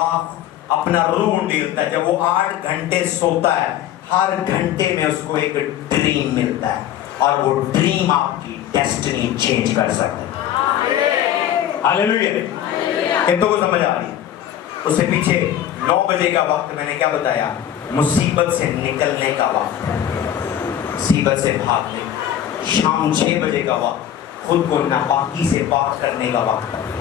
अपना रूह उंडेलता है, जब वो 8 घंटे सोता है, हर घंटे में उसको एक ड्रीम मिलता है, और वो ड्रीम आपकी डेस्टिनी चेंज कर सकता है। हालेलुया। कितनों को समझ आ रही है? उससे पीछे 9 बजे का वक्त मैंने क्या बताया? मुसीबत से निकलने का वक्त, मुसीबत से भागने। शाम 6 बजे का वक्त खुद को नापाकी से पाक करने का वक्त है,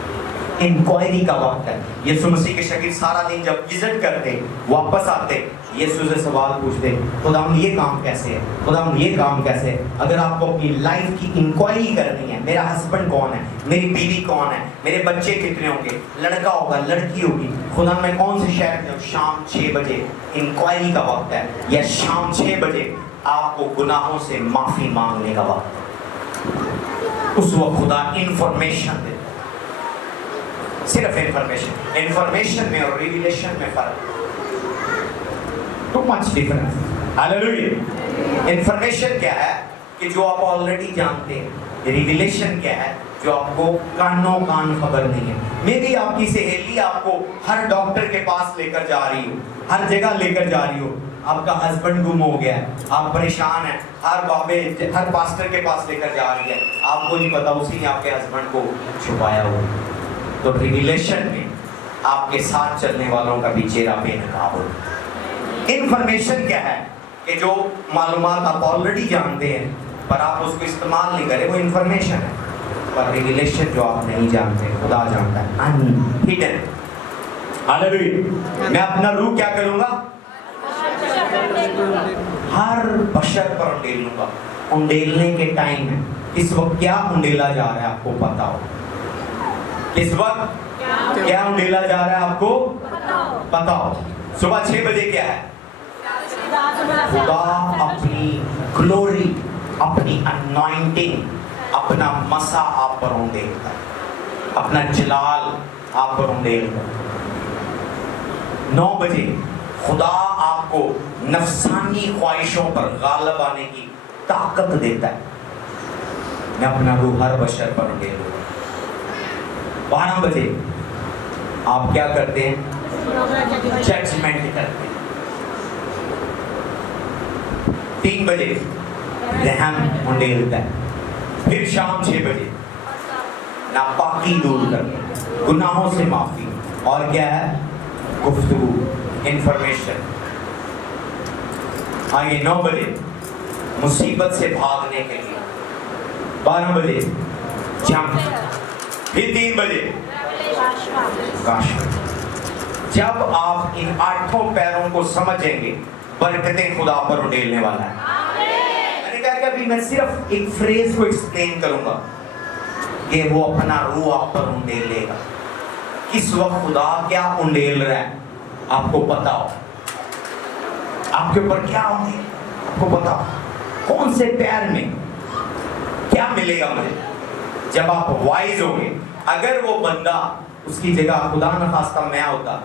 इंक्वायरी का वक्त है। यीशु मसीह के शागिर्द सारा दिन जब विजिट करते, वापस आते, यीशु से सवाल पूछते, खुदाम ये काम कैसे है, खुदाम ये काम कैसे है। अगर आपको अपनी लाइफ की इंक्वायरी करनी है, मेरा हस्बैंड कौन है, मेरी बीवी कौन है, मेरे बच्चे कितने होंगे, लड़का होगा लड़की होगी, खुदा मैं कौन से शहर में हूँ, शाम 6 बजे इंक्वायरी का वक्त है, या शाम 6 बजे आपको गुनाहों से माफी मांगने का वक्त है। उस वक्त खुदा इंफॉर्मेशन देता, सिर्फ इंफॉर्मेशन में और रिविलेशन में फर्क, too much difference. Hallelujah. Information क्या है कि जो आप ऑलरेडी जानते हैं, रिविलेशन क्या है जो आपको कानों कान खबर नहीं है। मे भी आपकी सहेली आपको हर डॉक्टर के पास लेकर जा रही हो, हर जगह लेकर जा रही हो, आपका हस्बैंड गुम हो गया है, आप परेशान हैं, हर बाबे हर पास्टर के पास लेकर जा रही है, आपको नहीं पता उसी ने आपके हस्बैंड को छुपाया हो। तो रिविलेशन में आपके साथ चलने वालों का भी चेहरा बेनकाब हो। इंफॉर्मेशन क्या है कि जो मालूमात आप ऑलरेडी जानते हैं पर आप उसको इस्तेमाल नहीं करें, वो इंफॉर्मेशन है। पर रिविलेशन जो आप नहीं जानते, खुदा जानता है, अनहिडन। हालेलुया। मैं अपना रूह क्या करूंगा? हर बशर पर उंडेलूंगा। उंडेलने के टाइम है, इस वक्त क्या उंडेला जा रहा है आपको पता हो? इस वक्त क्या उंडेला जा रहा है आपको पता हो? सुबह 6 बजे क्या है? खुदा अपनी ग्लोरी, अपनी अनॉइंटिंग, अपना मसा आप पर उंडेलता है, अपना जलाल आप पर उंडेलता है। 9 बजे खुदा आपको नफसानी ख्वाहिशों पर गालिब आने की ताकत देता है। मैं अपना रूह हर बशर पर उंडेलूंगा। 12 बजे आप क्या करते हैं? जजमेंट करते हैं। 3 बजे रहम उंडेलता है। फिर शाम 6 बजे नापाकी दूर करते, गुनाहों से माफी, और क्या है? गुफ्तगू, इंफॉर्मेशन। आगे 9 बजे मुसीबत से भागने के लिए, 12 बजे जंग, फिर 3 बजे काश। जब आप इन 8 पैरों को समझेंगे, बरकतें खुदा पर उंडेलने वाला है। मैंने कहा कि अभी मैं सिर्फ एक फ्रेज को एक्सप्लेन करूंगा कि वो अपना रूह आप पर उंडेलेगा। किस वक्त खुदा क्या उंडेल रहा है आपको पता हो, आपके ऊपर क्या होंगे आपको पता हो, कौन से पैर में क्या मिलेगा मुझे। जब आप वाइज होंगे, اگر وہ بندہ اس کی جگہ خدا نخواستہ میں ہوتا,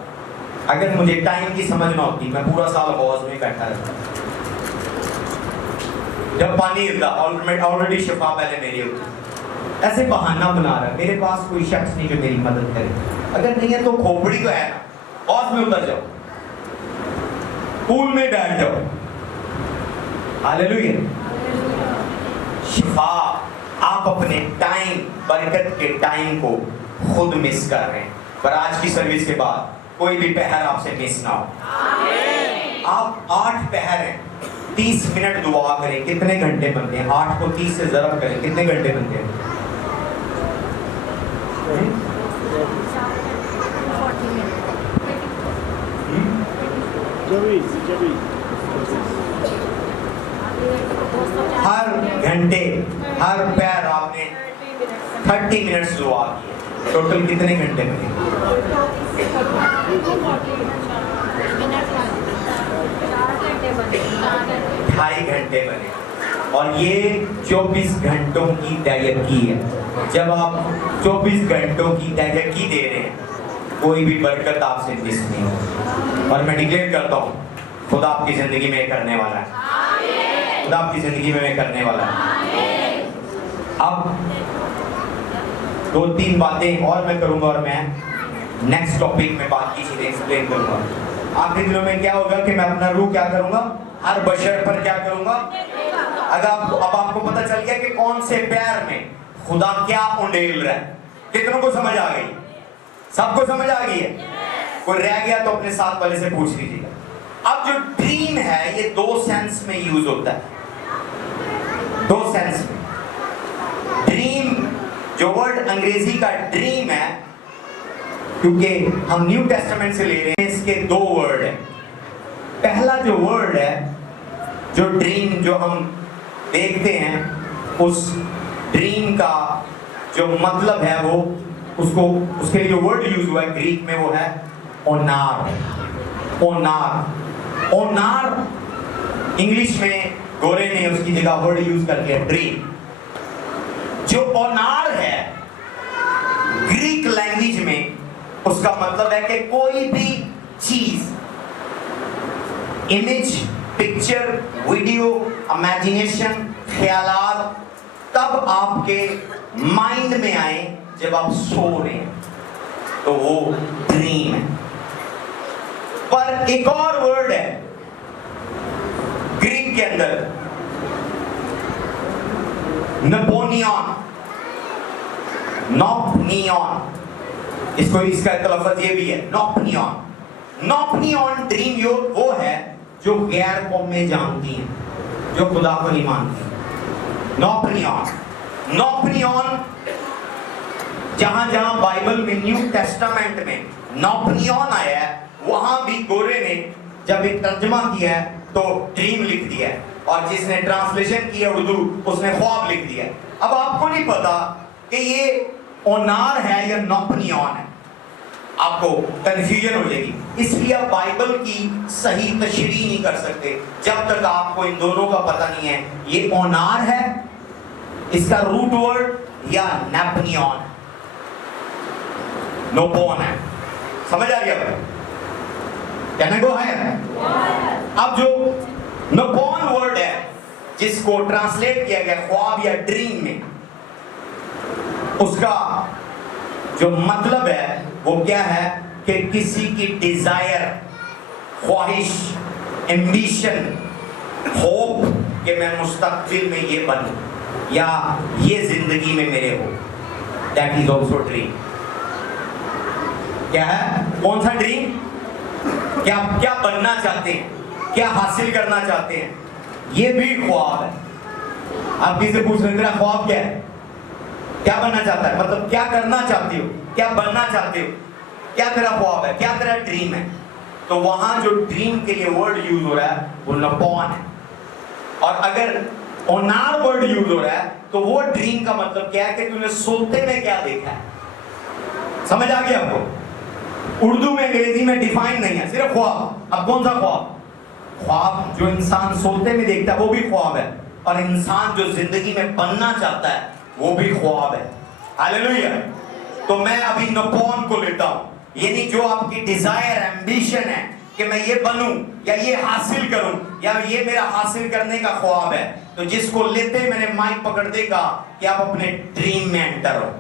اگر مجھے ٹائم کی سمجھ نہ ہوتی, میں پورا سال حوض میں بیٹھا رہتا. جب پانی ہلتا آلریڈی شفا پہلے میری ہوتی. ایسے بہانہ بنا رہا ہے, میرے پاس کوئی شخص نہیں جو میری مدد کرے. اگر نہیں ہے تو کھوپڑی تو ہے نا, حوض میں اتر جاؤ, پول میں بیٹھ جاؤ. ہاللیلویا. شفا, آپ اپنے ٹائم, برکت کے ٹائم کو خود مس کر رہے ہیں. پر آج کی سروس کے بعد کوئی بھی پہر آپ سے مس نہ ہو. آپ 8 پہر ہیں, 30 منٹ دعا کریں, کتنے گھنٹے بنتے ہیں؟ 8 کو 30 سے ضرب کریں, کتنے گھنٹے بنتے ہیں؟ ہر گھنٹے, ہر پیر آپ نے 30 منٹس دعا کی. ٹوٹل کتنے گھنٹے بنے؟ 2.5 گھنٹے بنے. اور یہ 24 گھنٹوں کی دائرگی ہے. جب آپ 24 گھنٹوں کی دائرگی دے رہے ہیں, کوئی بھی برکت آپ سے مس نہیں ہو. اور میں ڈکلیئر کرتا ہوں, خدا آپ کی زندگی میں کرنے والا ہے. خدا آپ کی زندگی میں کرنے والا ہے. اب 2-3 باتیں اور میں کروں گا, اور میں نیکسٹ ٹاپک میں بات کی چیزیں ایکسپلین کروں گا. آخری دنوں میں کیا ہوگا کہ میں اپنا روح کیا کروں گا, ہر بشر پر کیا کروں گا. اگر اب آپ کو پتہ چل گیا کہ کون سے پیر میں خدا کیا انڈیل رہا ہے. کتنوں کو سمجھ آ گئی؟ سب کو سمجھ آ گئی ہے؟ کوئی رہ گیا تو اپنے ساتھ والے سے پوچھ لیجیے گا. اب جو ڈریم ہے یہ 2 سینس میں یوز ہوتا ہے. 2 سینس میں. ڈریم, جو ورڈ انگریزی کا ڈریم ہے, کیونکہ ہم نیو ٹیسٹمنٹ سے لے رہے ہیں, اس کے 2 ورڈ ہیں. پہلا جو ورڈ ہے, جو ڈریم جو ہم دیکھتے ہیں, اس ڈریم کا جو مطلب ہے وہ اس کے لیے ورڈ یوز ہوا ہے گریک میں, وہ ہے اونار. اونار, اونار انگلش میں گورے نے اس کی جگہ ورڈ یوز کر لیا ڈریم. جو اونار ہے گریک لینگویج میں, اس کا مطلب ہے کہ کوئی بھی چیز, امیج, پکچر, ویڈیو, امیجنیشن, خیالات تب آپ کے مائنڈ میں آئیں جب آپ سو رہے ہیں, تو وہ ڈریم ہے. پر ایک اور ورڈ ہے گریک کے اندر, نپونیون. نوپنیون, اس کا تلفظ یہ بھی ہے, نوپنیون. نوپنیون ڈریم وہ ہے جو غیر قومیں جانتی ہیں, جو خدا کو نہیں مانتی. نوپنیون, نوپنیون جہاں جہاں بائبل میں نیو ٹیسٹامنٹ میں نوپنیون آیا ہے, وہاں بھی گورے نے جب ایک ترجمہ کیا ہے تو ڈریم لکھ دیا ہے, اور جس نے ٹرانسلیشن کیا اردو اس نے خواب لکھ دیا ہے. اب آپ کو نہیں پتا کہ یہ اونار ہے یا نوپنیون ہے, آپ کو کنفیوژن ہو جائے گی. اس لیے آپ بائبل کی صحیح تشریح نہیں کر سکتے جب تک آپ کو ان دونوں کا پتہ نہیں ہے یہ اونار ہے, اس کا روٹ ورڈ, یا نیپنیون, نوپون ہے. سمجھ آ گیا کہنے کو ہے؟ اب جو نوپون ورڈ ہے جس کو ٹرانسلیٹ کیا گیا خواب یا ڈریم میں, اس کا جو مطلب ہے وہ کیا ہے کہ کسی کی ڈیزائر, خواہش, ایمبیشن, ہوپ کہ میں مستقبل میں یہ بنوں یا یہ زندگی میں میرے ہو. That is also dream. کیا ہے؟ کون سا ڈریم؟ کیا بننا چاہتے ہیں, کیا حاصل کرنا چاہتے ہیں, یہ بھی خواب ہے. آپ کسی سے پوچھ رہے ہیں تیرا خواب کیا ہے, کیا بننا چاہتا ہے, مطلب کیا کرنا چاہتے ہو, کیا بننا چاہتے ہو, کیا تیرا خواب ہے, کیا تیرا ڈریم ہے. تو وہاں جو ڈریم کے لیے ورڈ یوز ہو رہا ہے وہ نپون ہے. اور اگر اونار ورڈ یوز ہو رہا ہے تو وہ ڈریم کا مطلب کیا ہے کہ تم نے سوتے میں کیا دیکھا ہے. سمجھ آ گیا آپ کو؟ اردو میں انگریزی میں ڈیفائن نہیں ہے, صرف خواب. اب کون سا خواب؟ خواب جو انسان سوتے میں دیکھتا ہے وہ بھی خواب ہے, اور انسان جو زندگی میں بننا چاہتا ہے وہ بھی خواب ہے. ہاللیلویا. تو میں ابھی نپون کو لیتا ہوں, یعنی جو آپ کی ڈیزائر ایمبیشن ہے کہ میں یہ بنوں یا یہ حاصل کروں یا یہ میرا حاصل کرنے کا خواب ہے, تو جس کو لیتے میں نے مائک پکڑ دے گا کہ آپ اپنے ڈریم میں انٹر ہو.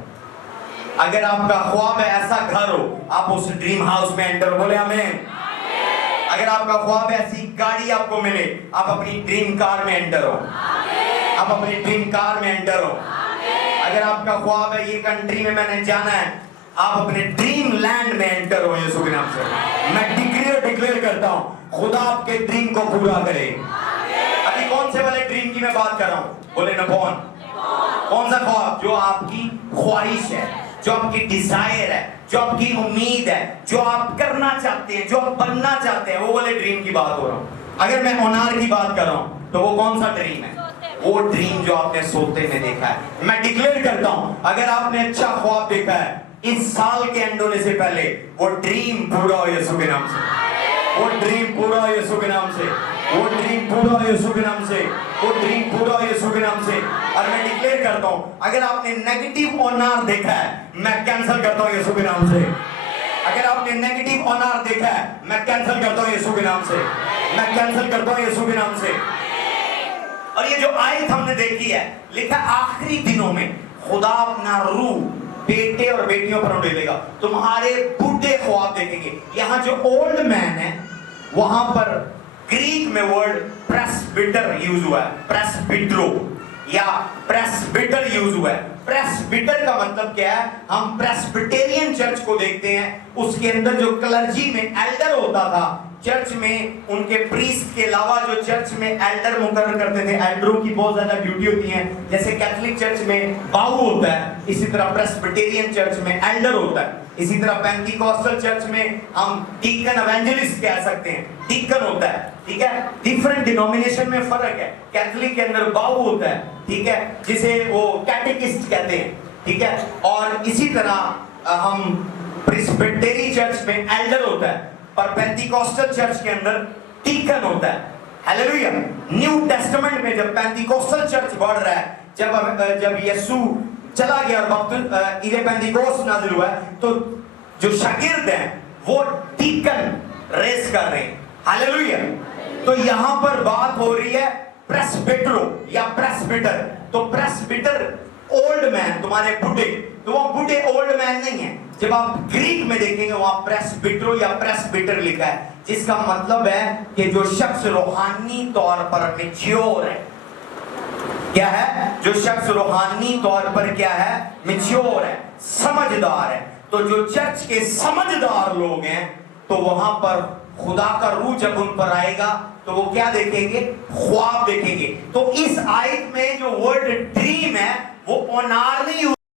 اگر آپ کا خواب ہے ایسا گھر ہو, آپ اس ڈریم ہاؤس میں انٹر ہو. بولے آمین. اگر آپ کا خواب ہے ایسی گاڑی آپ کو ملے, آپ اپنی ڈریم کار میں انٹر ہو. آپ اپنی ڈریم کار میں انٹر ہو. اگر آپ کا خواب ہے یہ کنٹری میں نے جانا ہے, آپ اپنے ڈریم لینڈ میں انٹر ہو یسوع کے نام سے. میں ڈکلیئر کرتا ہوں خدا آپ کے ڈریم کو پورا کرے. ابھی کون سے والے ڈریم کی میں بات کر رہا ہوں؟ بولے نپون. کون سا خواب؟ جو آپ کی خواہش ہے, جو آپ کی ڈیزائر ہے, جو آپ کی امید ہے, جو آپ کرنا چاہتے ہیں, جو آپ بننا چاہتے ہیں, وہ والے ڈریم کی بات ہو رہا ہوں. اگر میں اونار کی بات کر رہا ہوں تو وہ کون سا ڈریم ہے؟ وہ ڈریم جو آپ نے سوتے میں دیکھا ہے. میں ڈکلیئر کرتا ہوں اگر آپ نے اچھا خواب دیکھا ہے اس سال کے اینڈ ہونے سے پہلے, وہ ڈریم پورا ہو یسوع کے نام سے. وہ ڈریم پورا ہو یسوع کے نام سے. وہ ڈریم پورا ہو یسوع کے نام سے. وہ ڈریم پورا ہو یسوع کے نام سے. اور میں ڈکلیئر کرتا ہوں اگر آپ نے نیگیٹو اونار دیکھا ہے, میں کینسل کرتا ہوں یسوع کے نام سے. اگر آپ نے نیگیٹو اونار دیکھا ہے, میں کینسل کرتا ہوں یسوع کے نام سے. میں کینسل کرتا ہوں یسوع کے نام سے. اور یہ جو آیت ہم نے دیکھی ہے, لکھا آخری دنوں میں خدا اپنا روح بیٹے اور بیٹیوں پر اڑے دے گا. تمہارے بوڑھے خواب دیکھیں گے. یہاں جو اولڈ مین ہے وہاں پر گریک میں ورڈ پریسبٹر یوز ہوا ہے. پریسبٹرو یا پریسبٹر یوز ہوا ہے. پریسبٹر کا مطلب کیا ہے؟ ہم پریسبٹیرین چرچ کو دیکھتے ہیں, اس کے اندر جو کلرجی میں ایلڈر ہوتا تھا چرچ میں, ان کے پریسٹ کے علاوہ جو چرچ میں ایلڈر مقرر کرتے تھے, ایلڈروں کی بہت زیادہ ڈیوٹی ہوتی ہیں. جیسے کیتھولک چرچ میں باؤ ہوتا ہے, اسی طرح پریسبٹیرین چرچ میں ایلڈر ہوتا ہے. اسی طرح پینٹیکوسٹل چرچ میں ہم ڈیکن ایونجلسٹ کہہ سکتے ہیں, ڈیکن ہوتا ہے. ٹھیک ہے, ڈیفرنٹ ڈینومینیشن میں فرق ہے. کیتھولک کے اندر باؤ ہوتا ہے, ٹھیک ہے, جسے وہ کیٹیکسٹ کہتے ہیں. ٹھیک ہے, اور اسی طرح ہم پریسبٹیری چرچ میں ایلڈر ہوتا ہے, پر پینٹیکوسٹل چرچ کے اندر ڈیکن ہوتا ہے. ہیلیلویا. نیو ٹیسٹمنٹ میں جب پینٹیکوسٹل چرچ بڑھ رہا ہے, جب یسوع چلا گیا اور وقت عید پینٹیکوسٹ نازل ہوا ہے, تو جو شاگرد ہیں وہ ڈیکن ریس کر رہے ہیں. ہیلیلویا. تو یہاں پر بات ہو رہی ہے پریسبٹرو یا پریسبٹر. تو پریسبٹر اولڈ مین, تمہارے بوڑھے, تو وہ بوڑھے اولڈ مین نہیں ہیں. جب آپ گریک میں دیکھیں گے وہاں پریسبٹرو یا پریسبٹر لکھا ہے, جس کا مطلب ہے کہ جو شخص روحانی طور پر میچیور ہے. کیا ہے؟ جو شخص روحانی طور پر کیا ہے؟ میچیور ہے, سمجھدار ہے. تو جو چرچ کے سمجھدار لوگ ہیں, تو وہاں پر خدا کا روح جب ان پر آئے گا تو وہ کیا دیکھیں گے؟ خواب دیکھیں گے. تو اس آیت میں جو ورڈ ڈریم ہے وہ اونار نہیں